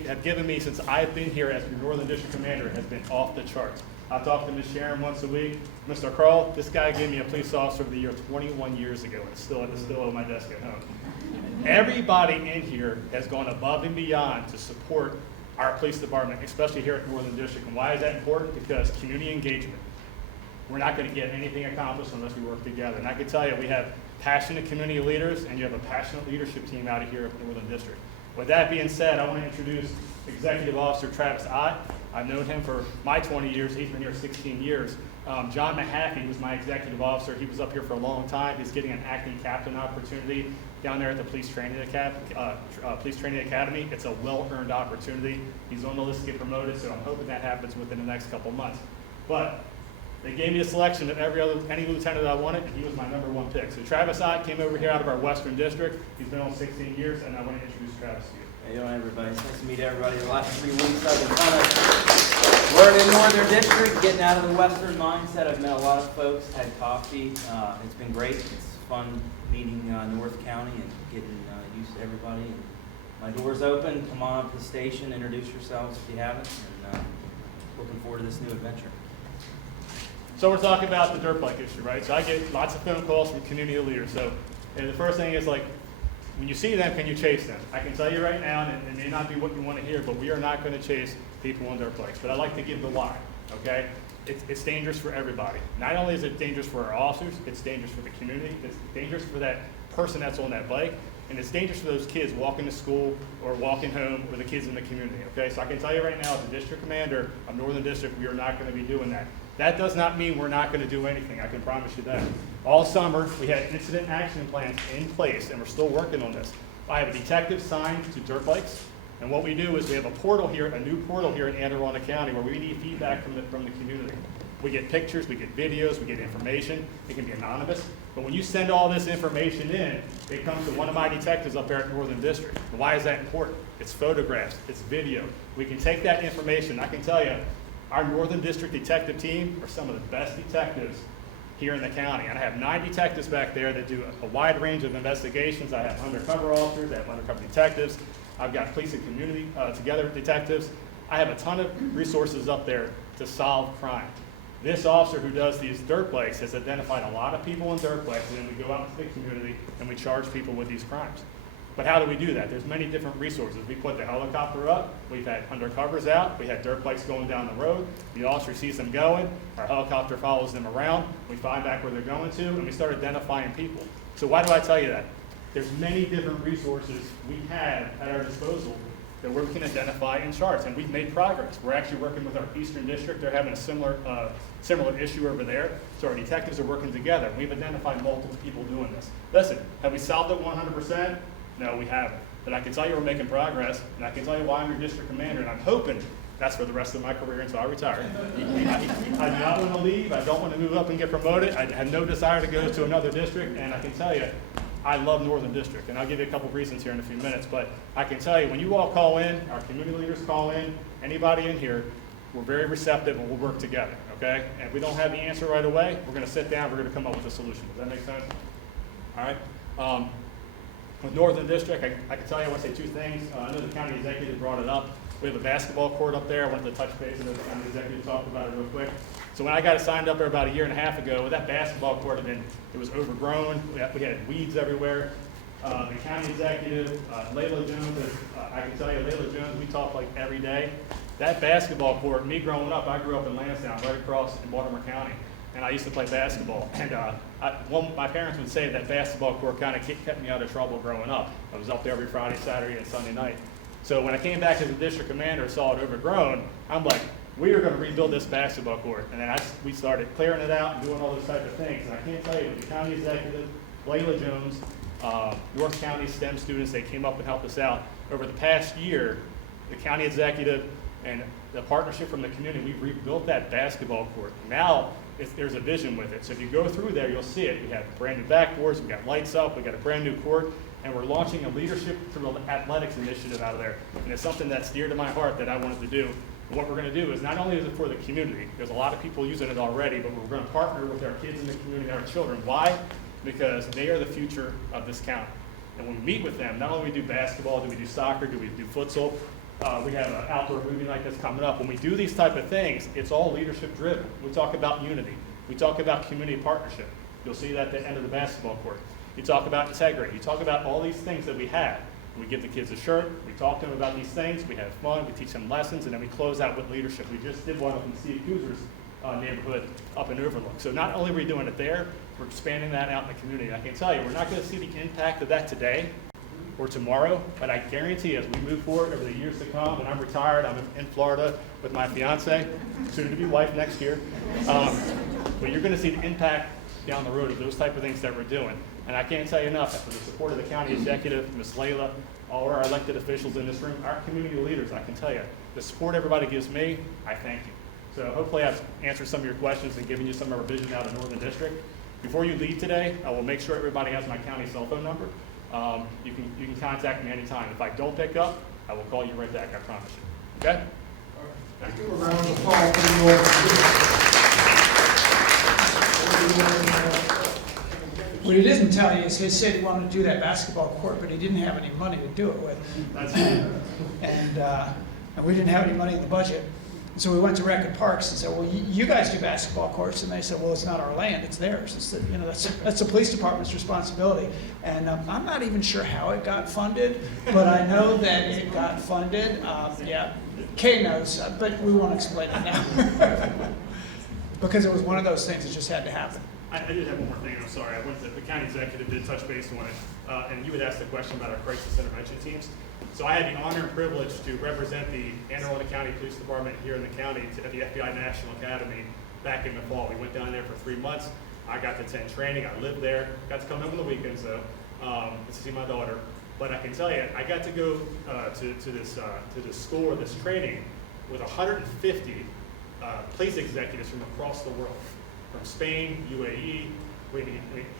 have given me since I've been here as your Northern District Commander has been off the charts. I talk to Ms. Sharon once a week. Mr. Carl, this guy gave me a police officer of the year 21 years ago, and it's still on my desk at home. Everybody in here has gone above and beyond to support our police department, especially here at Northern District. And why is that important? Because community engagement. We're not going to get anything accomplished unless we work together. And I can tell you, we have passionate community leaders, and you have a passionate leadership team out of here at Northern District. With that being said, I want to introduce Executive Officer Travis Ott. I've known him for my 20 years. He's been here 16 years. John Mahaffey was my executive officer. He was up here for a long time. He's getting an acting captain opportunity down there at the Police Training Academy. It's a well-earned opportunity. He's on the list to get promoted, so I'm hoping that happens within the next couple months. But they gave me a selection of any lieutenant I wanted, and he was my #1 pick. So Travis Ott came over here out of our Western District. He's been on 16 years, and I want to introduce Travis to you. How you doing, everybody? It's nice to meet everybody. The last 3 weeks I've been kind of learning Northern District, getting out of the Western mindset. I've met a lot of folks, had coffee. It's been great. It's fun meeting North County and getting used to everybody. And my door's open. Come on up to the station, introduce yourselves if you haven't, and looking forward to this new adventure. So we're talking about the dirt bike issue, right? So I get lots of phone calls from community leaders. So and the first thing is like, when you see them, can you chase them? I can tell you right now, and it may not be what you want to hear, but we are not going to chase people on dirt bikes. But I like to give the why, okay? It's dangerous for everybody. Not only is it dangerous for our officers, it's dangerous for the community, it's dangerous for that person that's on that bike, and it's dangerous for those kids walking to school or walking home or the kids in the community, okay? So I can tell you right now, as the district commander of Northern District, we are not going to be doing that. That does not mean we're not going to do anything, I can promise you that. All summer, we had incident action plans in place, and we're still working on this. I have a detective signed to dirt bikes, and what we do is we have a portal here, a new portal here in Anne Arundel County, where we need feedback from the community. We get pictures, we get videos, we get information. It can be anonymous, but when you send all this information in, it comes to one of my detectives up there at Northern District. And why is that important? It's photographs, it's video. We can take that information. I can tell you, our Northern District detective team are some of the best detectives here in the county. And I have 9 detectives back there that do a wide range of investigations. I have undercover officers, I have undercover detectives. I've got police and community together detectives. I have a ton of resources up there to solve crime. This officer who does these dirt bikes has identified a lot of people in dirt bikes, and then we go out into the community and we charge people with these crimes. But how do we do that? There's many different resources. We put the helicopter up, we've had undercovers out, we had dirt bikes going down the road, the officer sees them going, our helicopter follows them around, we find back where they're going to, and we start identifying people. So why do I tell you that? There's many different resources we have at our disposal that we can identify and charge, and we've made progress. We're actually working with our Eastern District. They're having a similar issue over there, so our detectives are working together. We've identified multiple people doing this. Listen, have we solved it 100%? No, we haven't. But I can tell you we're making progress, and I can tell you why I'm your district commander, and I'm hoping that's for the rest of my career until I retire. I do not want to leave. I don't want to move up and get promoted. I have no desire to go to another district, and I can tell you, I love Northern District, and I'll give you a couple of reasons here in a few minutes, but I can tell you, when you all call in, our community leaders call in, anybody in here, we're very receptive and we'll work together, okay? And if we don't have the answer right away, we're going to sit down, we're going to come up with a solution. Does that make sense? All right. With Northern District, I can tell you, I want to say 2 things. I know the county executive brought it up. We have a basketball court up there. I wanted to touch base, and the county executive talked about it real quick. So when I got it signed up there about 1.5 years ago, that basketball court it was overgrown. We had weeds everywhere. The county executive, Layla Jones, I can tell you, Layla Jones, we talk like every day. That basketball court, me growing up, I grew up in Lansdowne, right across in Baltimore County. And I used to play basketball. And my parents would say that basketball court kind of kept me out of trouble growing up. I was up there every Friday, Saturday, and Sunday night. So when I came back as a district commander and saw it overgrown, I'm like, we are going to rebuild this basketball court. And then we started clearing it out and doing all those type of things. And I can't tell you, the county executive, Layla Jones, North County STEM students, they came up and helped us out. Over the past year, the county executive and the partnership from the community, we've rebuilt that basketball court. Now, there's a vision with it. So if you go through there, you'll see it. We have brand new backboards, we got lights up, we got a brand new court, and we're launching a leadership through athletics initiative out of there. And it's something that's dear to my heart that I wanted to do. And what we're going to do is not only is it for the community, there's a lot of people using it already, but we're going to partner with our kids in the community, our children. Why? Because they are the future of this county. And when we meet with them, not only do we do basketball, do we do soccer, do we do futsal, we have an outdoor movie night that's coming up. When we do these type of things, it's all leadership driven. We talk about unity. We talk about community partnership. You'll see that at the end of the basketball court. You talk about integrity. You talk about all these things that we have. We give the kids a shirt. We talk to them about these things. We have fun. We teach them lessons, and then we close out with leadership. We just did one up in Steve Kuzer's neighborhood up in Overlook. So not only are we doing it there, we're expanding that out in the community. I can tell you, we're not going to see the impact of that today or tomorrow, but I guarantee as we move forward over the years to come, and I'm retired, I'm in Florida with my fiance, soon to be wife next year, but you're going to see the impact down the road of those type of things that we're doing. And I can't tell you enough, for the support of the county executive, Ms. Layla, all our elected officials in this room, our community leaders, I can tell you, the support everybody gives me, I thank you. So hopefully I've answered some of your questions and given you some of our vision out of Northern District. Before you leave today, I will make sure everybody has my county cell phone number. You can contact me anytime. If I don't pick up, I will call you right back, I promise you. Okay? Thank you. A round of applause for the What he didn't tell you is he said he wanted to do that basketball court, but he didn't have any money to do it with. That's it. And we didn't have any money in the budget. So we went to Rec and Parks and said, well, you guys do basketball courts. And they said, well, it's not our land, it's theirs. It's that's the police department's responsibility. And I'm not even sure how it got funded, but I know that it got funded. Yeah, Kay knows, but we won't explain it now. Because it was one of those things that just had to happen. I did have one more thing, I'm sorry. The county executive did touch base on it, and you had asked a question about our crisis intervention teams. So I had the honor and privilege to represent the Anne Arundel County Police Department here in the county at the FBI National Academy back in the fall. We went down there for 3 months. I got to attend training. I lived there. Got to come in on the weekends though, to see my daughter. But I can tell you, I got to go to this school or this training with 150 police executives from across the world, from Spain, UAE,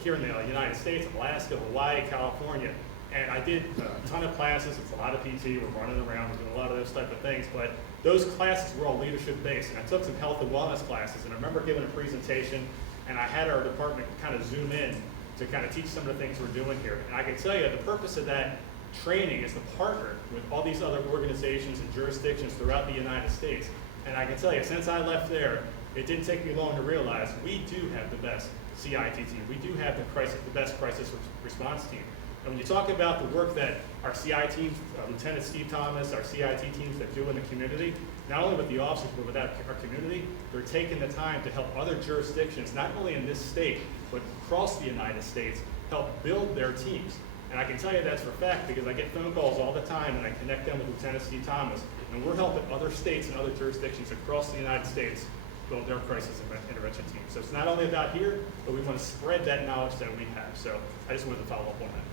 here in the United States, Alaska, Hawaii, California. And I did a ton of classes. It's a lot of PT. We're running around. We're doing a lot of those type of things. But those classes were all leadership based. And I took some health and wellness classes. And I remember giving a presentation, and I had our department kind of zoom in to kind of teach some of the things we're doing here. And I can tell you the purpose of that training is to partner with all these other organizations and jurisdictions throughout the United States. And I can tell you, since I left there, it didn't take me long to realize we do have the best CIT team. We do have the best crisis response team. And when you talk about the work that our CI teams, Lieutenant Steve Thomas, our CIT teams that do in the community, not only with the officers, but with our community, they're taking the time to help other jurisdictions, not only in this state, but across the United States, help build their teams. And I can tell you that's for a fact because I get phone calls all the time and I connect them with Lieutenant Steve Thomas. And we're helping other states and other jurisdictions across the United States build their crisis intervention team. So it's not only about here, but we want to spread that knowledge that we have. So I just wanted to follow up on that.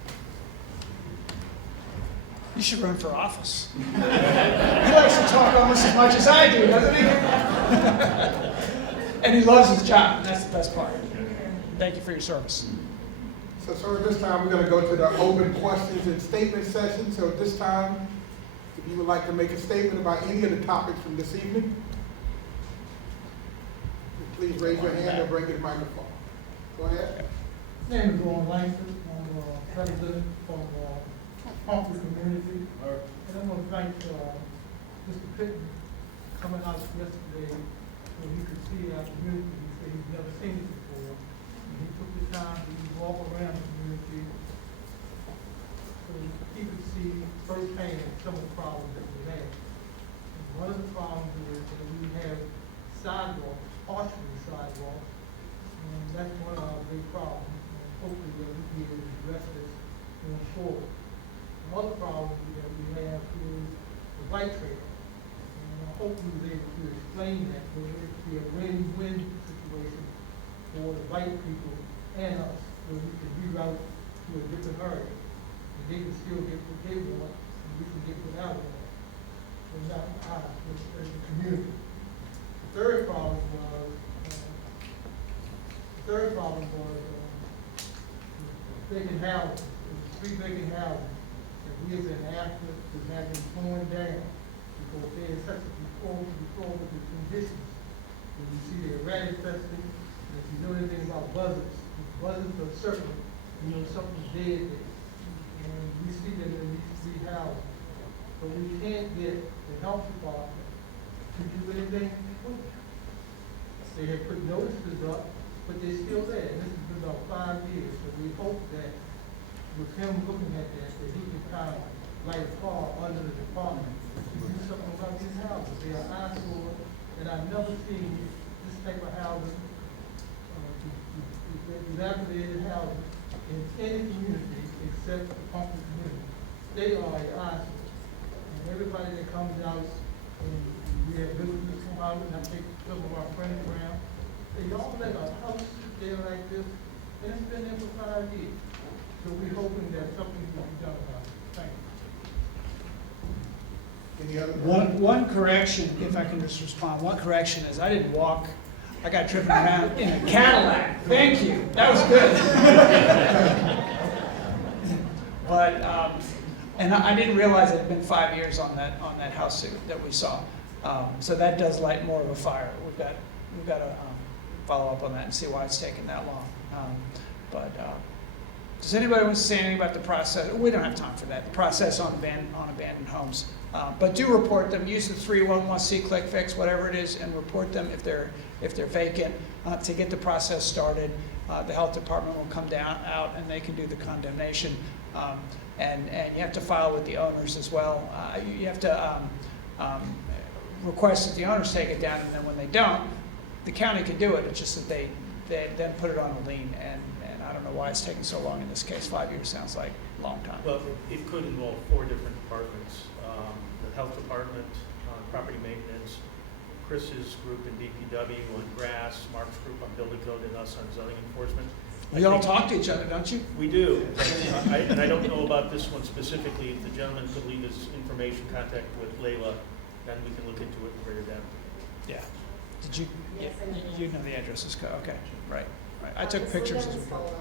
You should run for office. He likes to talk almost as much as I do, doesn't he? And he loves his job. That's the best part. Thank you for your service. So, sir, at this time, we're going to go to the open questions and statement session. So at this time, if you would like to make a statement about any of the topics from this evening, please raise your hand or bring it to the microphone. Go ahead. My name is Ron Langford. I'm president of Hartford Community. And I want to thank Mr. Pitton coming out yesterday so he could see our community. He said he's never seen it before. And he took the time to walk around the community so he could see firsthand some of the problems that we have. And one of the problems is that we have sidewalks, partially sidewalks, and that's one of our big problems. And hopefully we'll be able to address this going forward. Another problem that we have is the bike trail. And hope we was able to explain that, so it be a win-win situation for the white people and us, so we can reroute to a different area. And they can still get what they want, and we can get what I want. And not us, as a community. The third problem was vacant houses. It was 3 vacant houses that we have been asked to have them torn down because they are such a deplorable conditions. When you see the rat infested, and if you know anything about buzzards are certain, you know something's dead there. And we see them in these 3 houses. But we can't get the health department to do anything with it. They have put notices up, but they're still there. And this has been about 5 years. So we hope that with him looking at that he can kind of light a fire under the department to do something about these houses. They are eyesore, and I've never seen this type of housing, dilapidated houses in any community except the Pumpkin community. They are an eyesore. And everybody that comes out, and we have visitors come out, and I take some of our friends around, they all let a house sit there like this, and it's been there for 5 years. So we're hoping that something will be done about it. Thank you. Any other? One correction, if I can just respond, one correction is I didn't walk, I got driven around in a Cadillac. Thank you, that was good. But, and I didn't realize it had been 5 years on that house that we saw. So that does light more of a fire. We've got to follow up on that and see why it's taken that long. Does anybody want to say anything about the process? We don't have time for that. The process on abandoned homes. But do report them. Use the 311C click fix, whatever it is, and report them if they're vacant to get the process started. The health department will come out and they can do the condemnation. And you have to file with the owners as well. You have to request that the owners take it down, and then when they don't, the county can do it. It's just that they then put it on a lien, and I don't know why it's taking so long in this case. 5 years sounds like a long time. Well, it could involve 4 different departments. The health department, property maintenance, Chris's group in DPW on grass, Mark's group on building code, and us on zoning enforcement. You all talk to each other, don't you? We do. And I don't know about this one specifically. If the gentleman could leave his information contact with Layla, then we can look into it and bring it down. Yeah. Did you? Yes, I know. You know the addresses. Okay. Right. I took pictures as we go.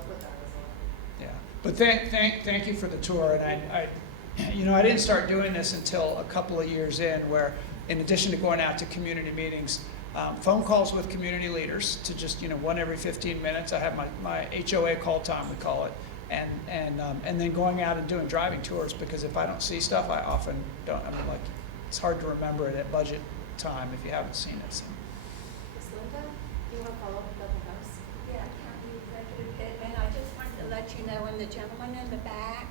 Yeah. But thank you for the tour. And I didn't start doing this until a couple of years in, where in addition to going out to community meetings, phone calls with community leaders to just, one every 15 minutes. I have my HOA call time, we call it, and then going out and doing driving tours, because if I don't see stuff, I often don't. I mean, like, it's hard to remember it at budget time if you haven't seen it. So. Ms. Linda, do you want to follow up about the house? Yeah, County Executive Pittman, I just wanted to let you know, and the gentleman in the back,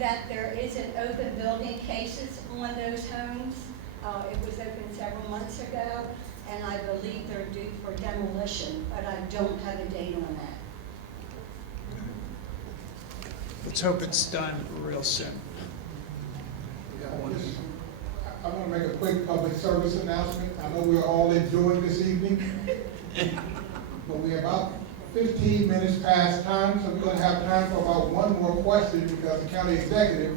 that there is an open building cases on those homes. It was opened several months ago, and I believe they're due for demolition, but I don't have a date on that. Let's hope it's done real soon. I want to make a quick public service announcement. I know we're all enjoying this evening, but we're about 15 minutes past time, so we're going to have time for about one more question, because the county executive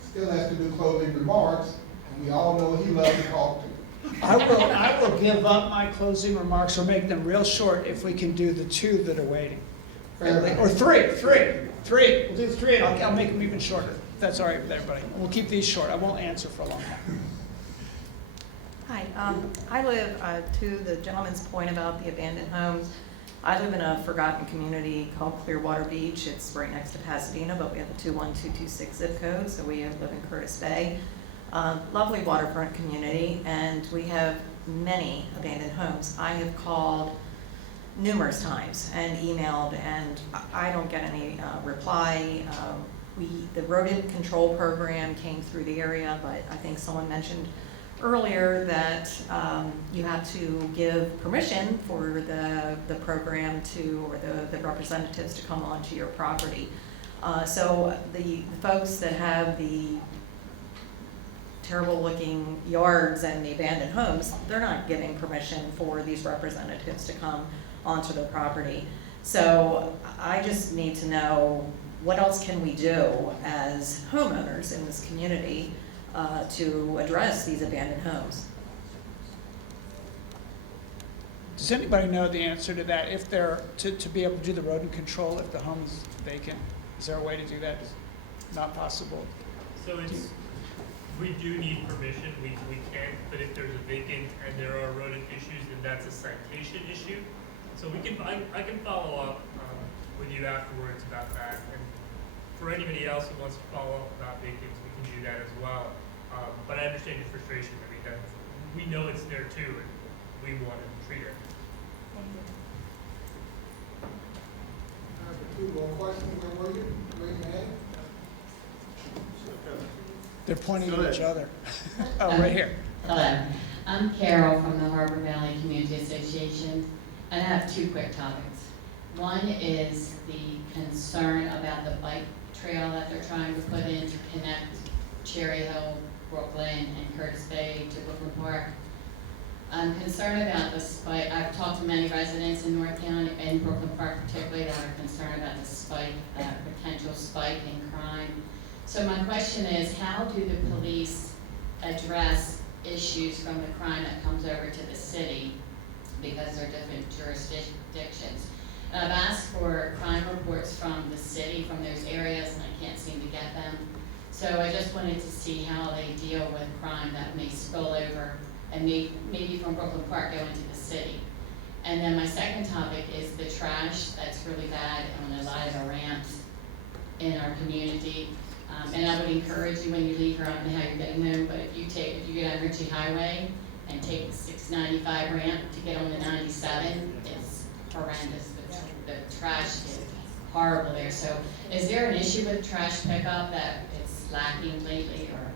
still has to do closing remarks, and we all know he loves to talk to. I will give up my closing remarks or make them real short if we can do the 2 that are waiting. Or three. We'll do 3, and I'll make them even shorter. If that's all right with everybody. We'll keep these short. I won't answer for a long time. Hi, I live, to the gentleman's point about the abandoned homes, I live in a forgotten community called Clearwater Beach. It's right next to Pasadena, but we have a 21226 zip code, so we live in Curtis Bay. Lovely waterfront community, and we have many abandoned homes. I have called numerous times and emailed, and I don't get any reply. The rodent control program came through the area, but I think someone mentioned earlier that you have to give permission for the program to, or the representatives to come onto your property. So the folks that have the terrible looking yards and the abandoned homes, they're not giving permission for these representatives to come onto their property. So I just need to know, what else can we do as homeowners in this community to address these abandoned homes? Does anybody know the answer to that? If they're, to be able to do the rodent control if the home is vacant, is there a way to do that? Is it not possible? So we do need permission, we can, but if there's a vacant and there are rodent issues, then that's a citation issue. So I can follow up with you afterwards about that. And for anybody else who wants to follow up about vacants, we can do that as well. But I understand your frustration. I mean, we know it's there too, and we want to treat it. Two more questions. Where were you? Raise your hand. They're pointing at each other. Oh, right here. Hello. I'm Carol from the Harbor Valley Community Association, and I have two quick topics. One is the concern about the bike trail that they're trying to put in to connect Cherry Hill, Brooklyn, and Curtis Bay to Brooklyn Park. I'm concerned about the spike. I've talked to many residents in North County and Brooklyn Park particularly that are concerned about the spike, potential spike in crime. So my question is, how do the police address issues from the crime that comes over to the city, because they're different jurisdictions? And I've asked for crime reports from the city, from those areas, and I can't seem to get them. So I just wanted to see how they deal with crime that may spill over and maybe from Brooklyn Park go into the city. And then my second topic is the trash that's really bad on a lot of the ramps in our community. And I would encourage you when you leave here, I don't know how you're getting home, but if you get on Ritchie Highway and take the 695 ramp to get on the 97, it's horrendous. The trash is horrible there. So is there an issue with trash pickup that it's lacking lately, or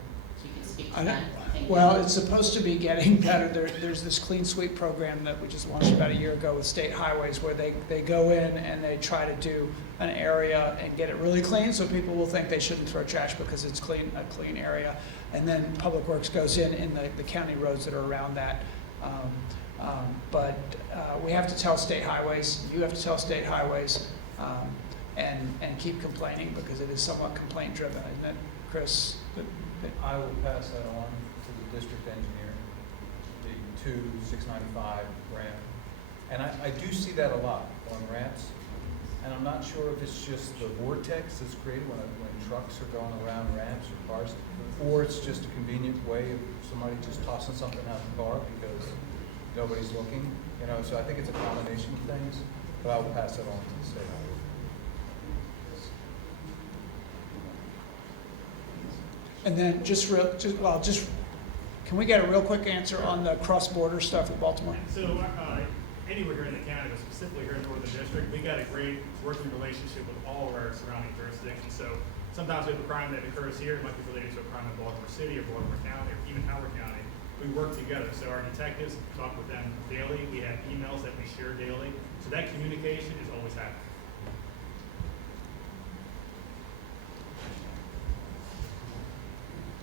you can speak to that? Well, it's supposed to be getting better. There's this clean sweep program that we just launched about a year ago with state highways, where they go in and they try to do an area and get it really clean, so people will think they shouldn't throw trash because it's a clean area. And then Public Works goes in the county roads that are around that. But we have to tell state highways, you have to tell state highways, and keep complaining, because it is somewhat complaint driven. And then Chris? I will pass that on to the district engineer, the 695 ramp. And I do see that a lot on ramps. And I'm not sure if it's just the vortex that's created when trucks are going around ramps or cars, or it's just a convenient way of somebody just tossing something out of the car because nobody's looking. So I think it's a combination of things, but I will pass that on to the state highway. And then can we get a real quick answer on the cross-border stuff with Baltimore? So anywhere here in the county, but specifically here in the Northern District, we got a great working relationship with all of our surrounding jurisdictions. So sometimes we have a crime that occurs here, it might be related to a crime in Baltimore City or Baltimore County or even Howard County. We work together. So our detectives talk with them daily. We have emails that we share daily. So that communication is always happening.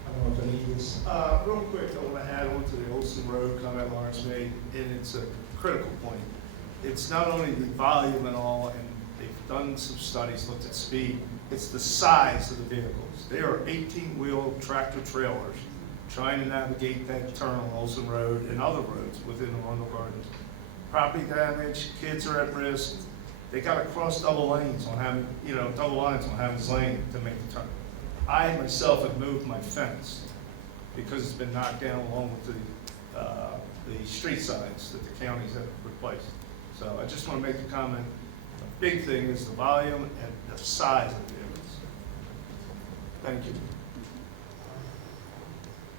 I don't know if I need this. Real quick, I want to add on to the Olson Road comment Lawrence made, and it's a critical point. It's not only the volume and all, and they've done some studies, looked at speed, it's the size of the vehicles. They are 18-wheel tractor trailers trying to navigate that turn on Olson Road and other roads within Arundel Gardens. Property damage, kids are at risk. They got to cross double lines on Havens Lane to make the turn. I myself have moved my fence because it's been knocked down along with the street signs that the counties have replaced. So I just want to make the comment, the big thing is the volume and the size of the vehicles. Thank you.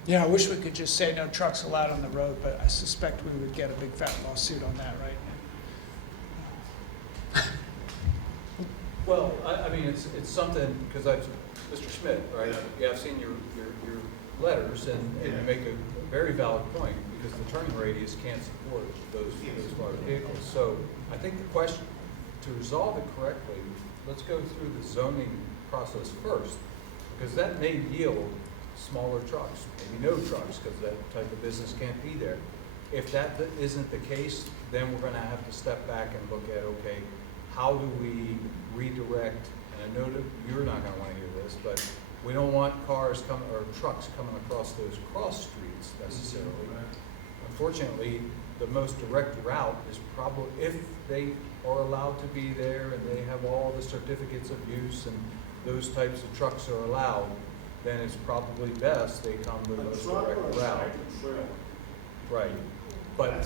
Yeah, I wish we could just say no trucks allowed on the road, but I suspect we would get a big fat lawsuit on that, right? Well, I mean, it's something, because Mr. Schmidt, right? Yeah, I've seen your letters, and you make a very valid point, because the turning radius can't support those large vehicles. So I think the question, to resolve it correctly, let's go through the zoning process first, because that may yield smaller trucks, maybe no trucks, because that type of business can't be there. If that isn't the case, then we're gonna have to step back and look at, okay, how do we redirect, and I know that you're not gonna wanna hear this, but we don't want cars coming, or trucks coming across those cross streets necessarily. Unfortunately, the most direct route is probably, if they are allowed to be there and they have all the certificates of use and those types of trucks are allowed, then it's probably best they come with the most direct route. Right, but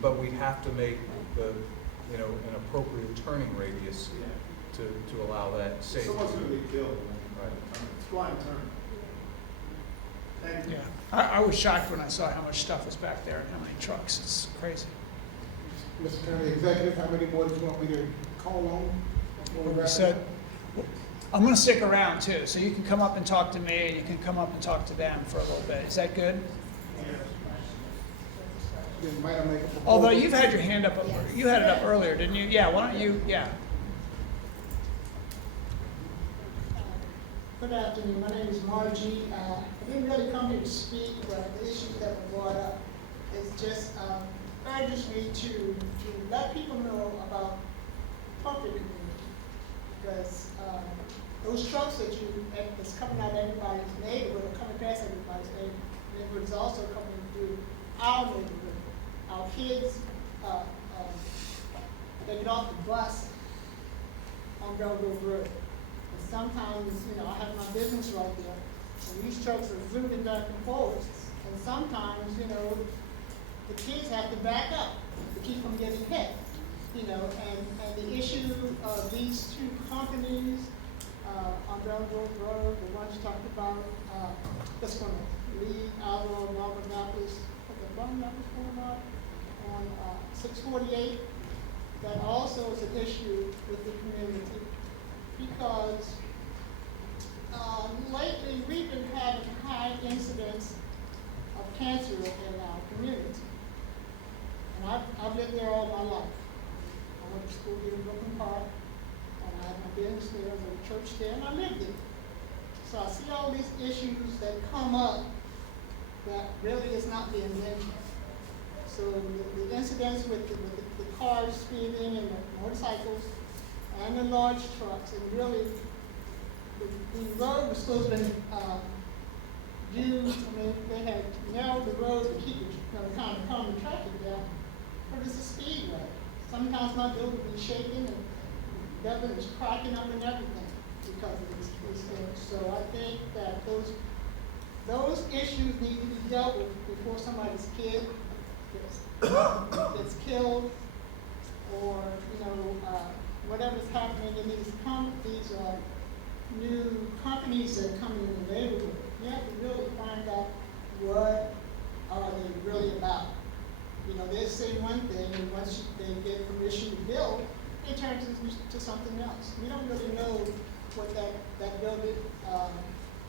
but we have to make the, an appropriate turning radius to allow that safety. Someone's gonna be killed. Right. It's flying turn. Thank you. Yeah, I was shocked when I saw how much stuff was back there and how many trucks. It's crazy. Mr. County Executive, how many more do you want me to call on? What we said, I'm gonna stick around too, so you can come up and talk to me, and you can come up and talk to them for a little bit. Is that good? Then might I make a proposal? Although you've had your hand up, you had it up earlier, didn't you? Yeah, why don't you, yeah. Good afternoon, my name is Margie. I didn't really come here to speak, but the issues that were brought up is just urges me to let people know about Pumpkin community. Because those trucks that's coming out of everybody's neighborhood, or coming past everybody's neighborhood, is also coming through our neighborhood. Our kids, they get off the bus on Baybrook Road. And sometimes, I have my business right there, and these trucks are zooming back and forth. And sometimes, the kids have to back up to keep from getting hit. And the issue of these two companies on Baybrook Road, the ones you talked about, that's going to lead out of Annapolis, going on 648. That also is an issue with the community because lately we've been having high incidents of cancer in our community. And I've lived there all my life. I went to school here in Brooklyn Park, and I had my business there, I had a church there, and I lived there. So I see all these issues that come up that really is not being mentioned. So the incidents with the cars speeding and the motorcycles and the large trucks, and really the road was supposed to be used. They had narrowed the road to keep it, kind of calm the traffic down, but it's a speedway. Sometimes my building will be shaking and building is cracking up and everything because of these things. So I think that those issues need to be dealt with before somebody's kid gets killed, or whatever's happening in these new companies that are coming in the neighborhood. You have to really find out what are they really about. They say one thing, and once they get permission to build, it turns into something else. We don't really know what that building,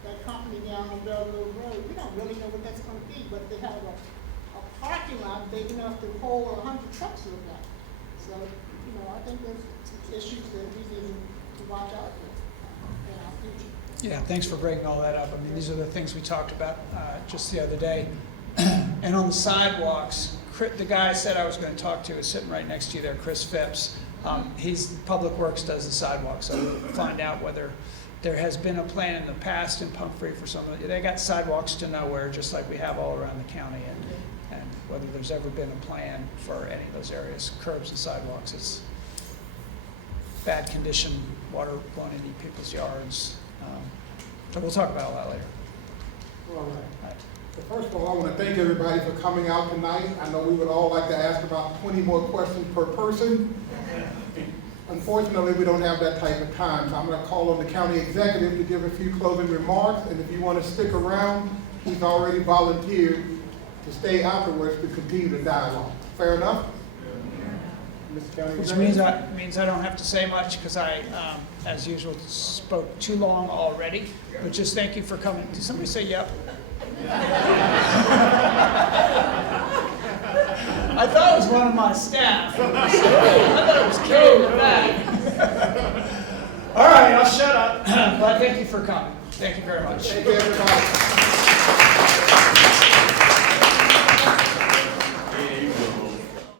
that company down on Baybrook Road, we don't really know what that's going to be, but they have a parking lot big enough to hold 100 trucks with that. So, I think there's issues that we need to watch out for in our future. Yeah, thanks for breaking all that up. I mean, these are the things we talked about just the other day. And on the sidewalks, the guy I said I was going to talk to is sitting right next to you there, Chris Phipps. Public Works does the sidewalks, so we'll find out whether there has been a plan in the past in Pumphrey for some of they got sidewalks to nowhere, just like we have all around the county, and whether there's ever been a plan for any of those areas, curbs and sidewalks. It's bad condition, water going into people's yards. So we'll talk about all that later. All right. So first of all, I want to thank everybody for coming out tonight. I know we would all like to ask about 20 more questions per person. Unfortunately, we don't have that type of time, so I'm going to call on the county executive to give a few closing remarks, and if you want to stick around, he's already volunteered to stay afterwards to continue the dialogue. Fair enough? Mr. County Which Executive? means I don't have to say much because I, as usual, spoke too long already. But just thank you for coming. Did somebody say yep? I thought it was one of my staff. I thought it was Kay in the back. All right, I'll shut up. But thank you for coming. Thank you very much. Thank you, everybody.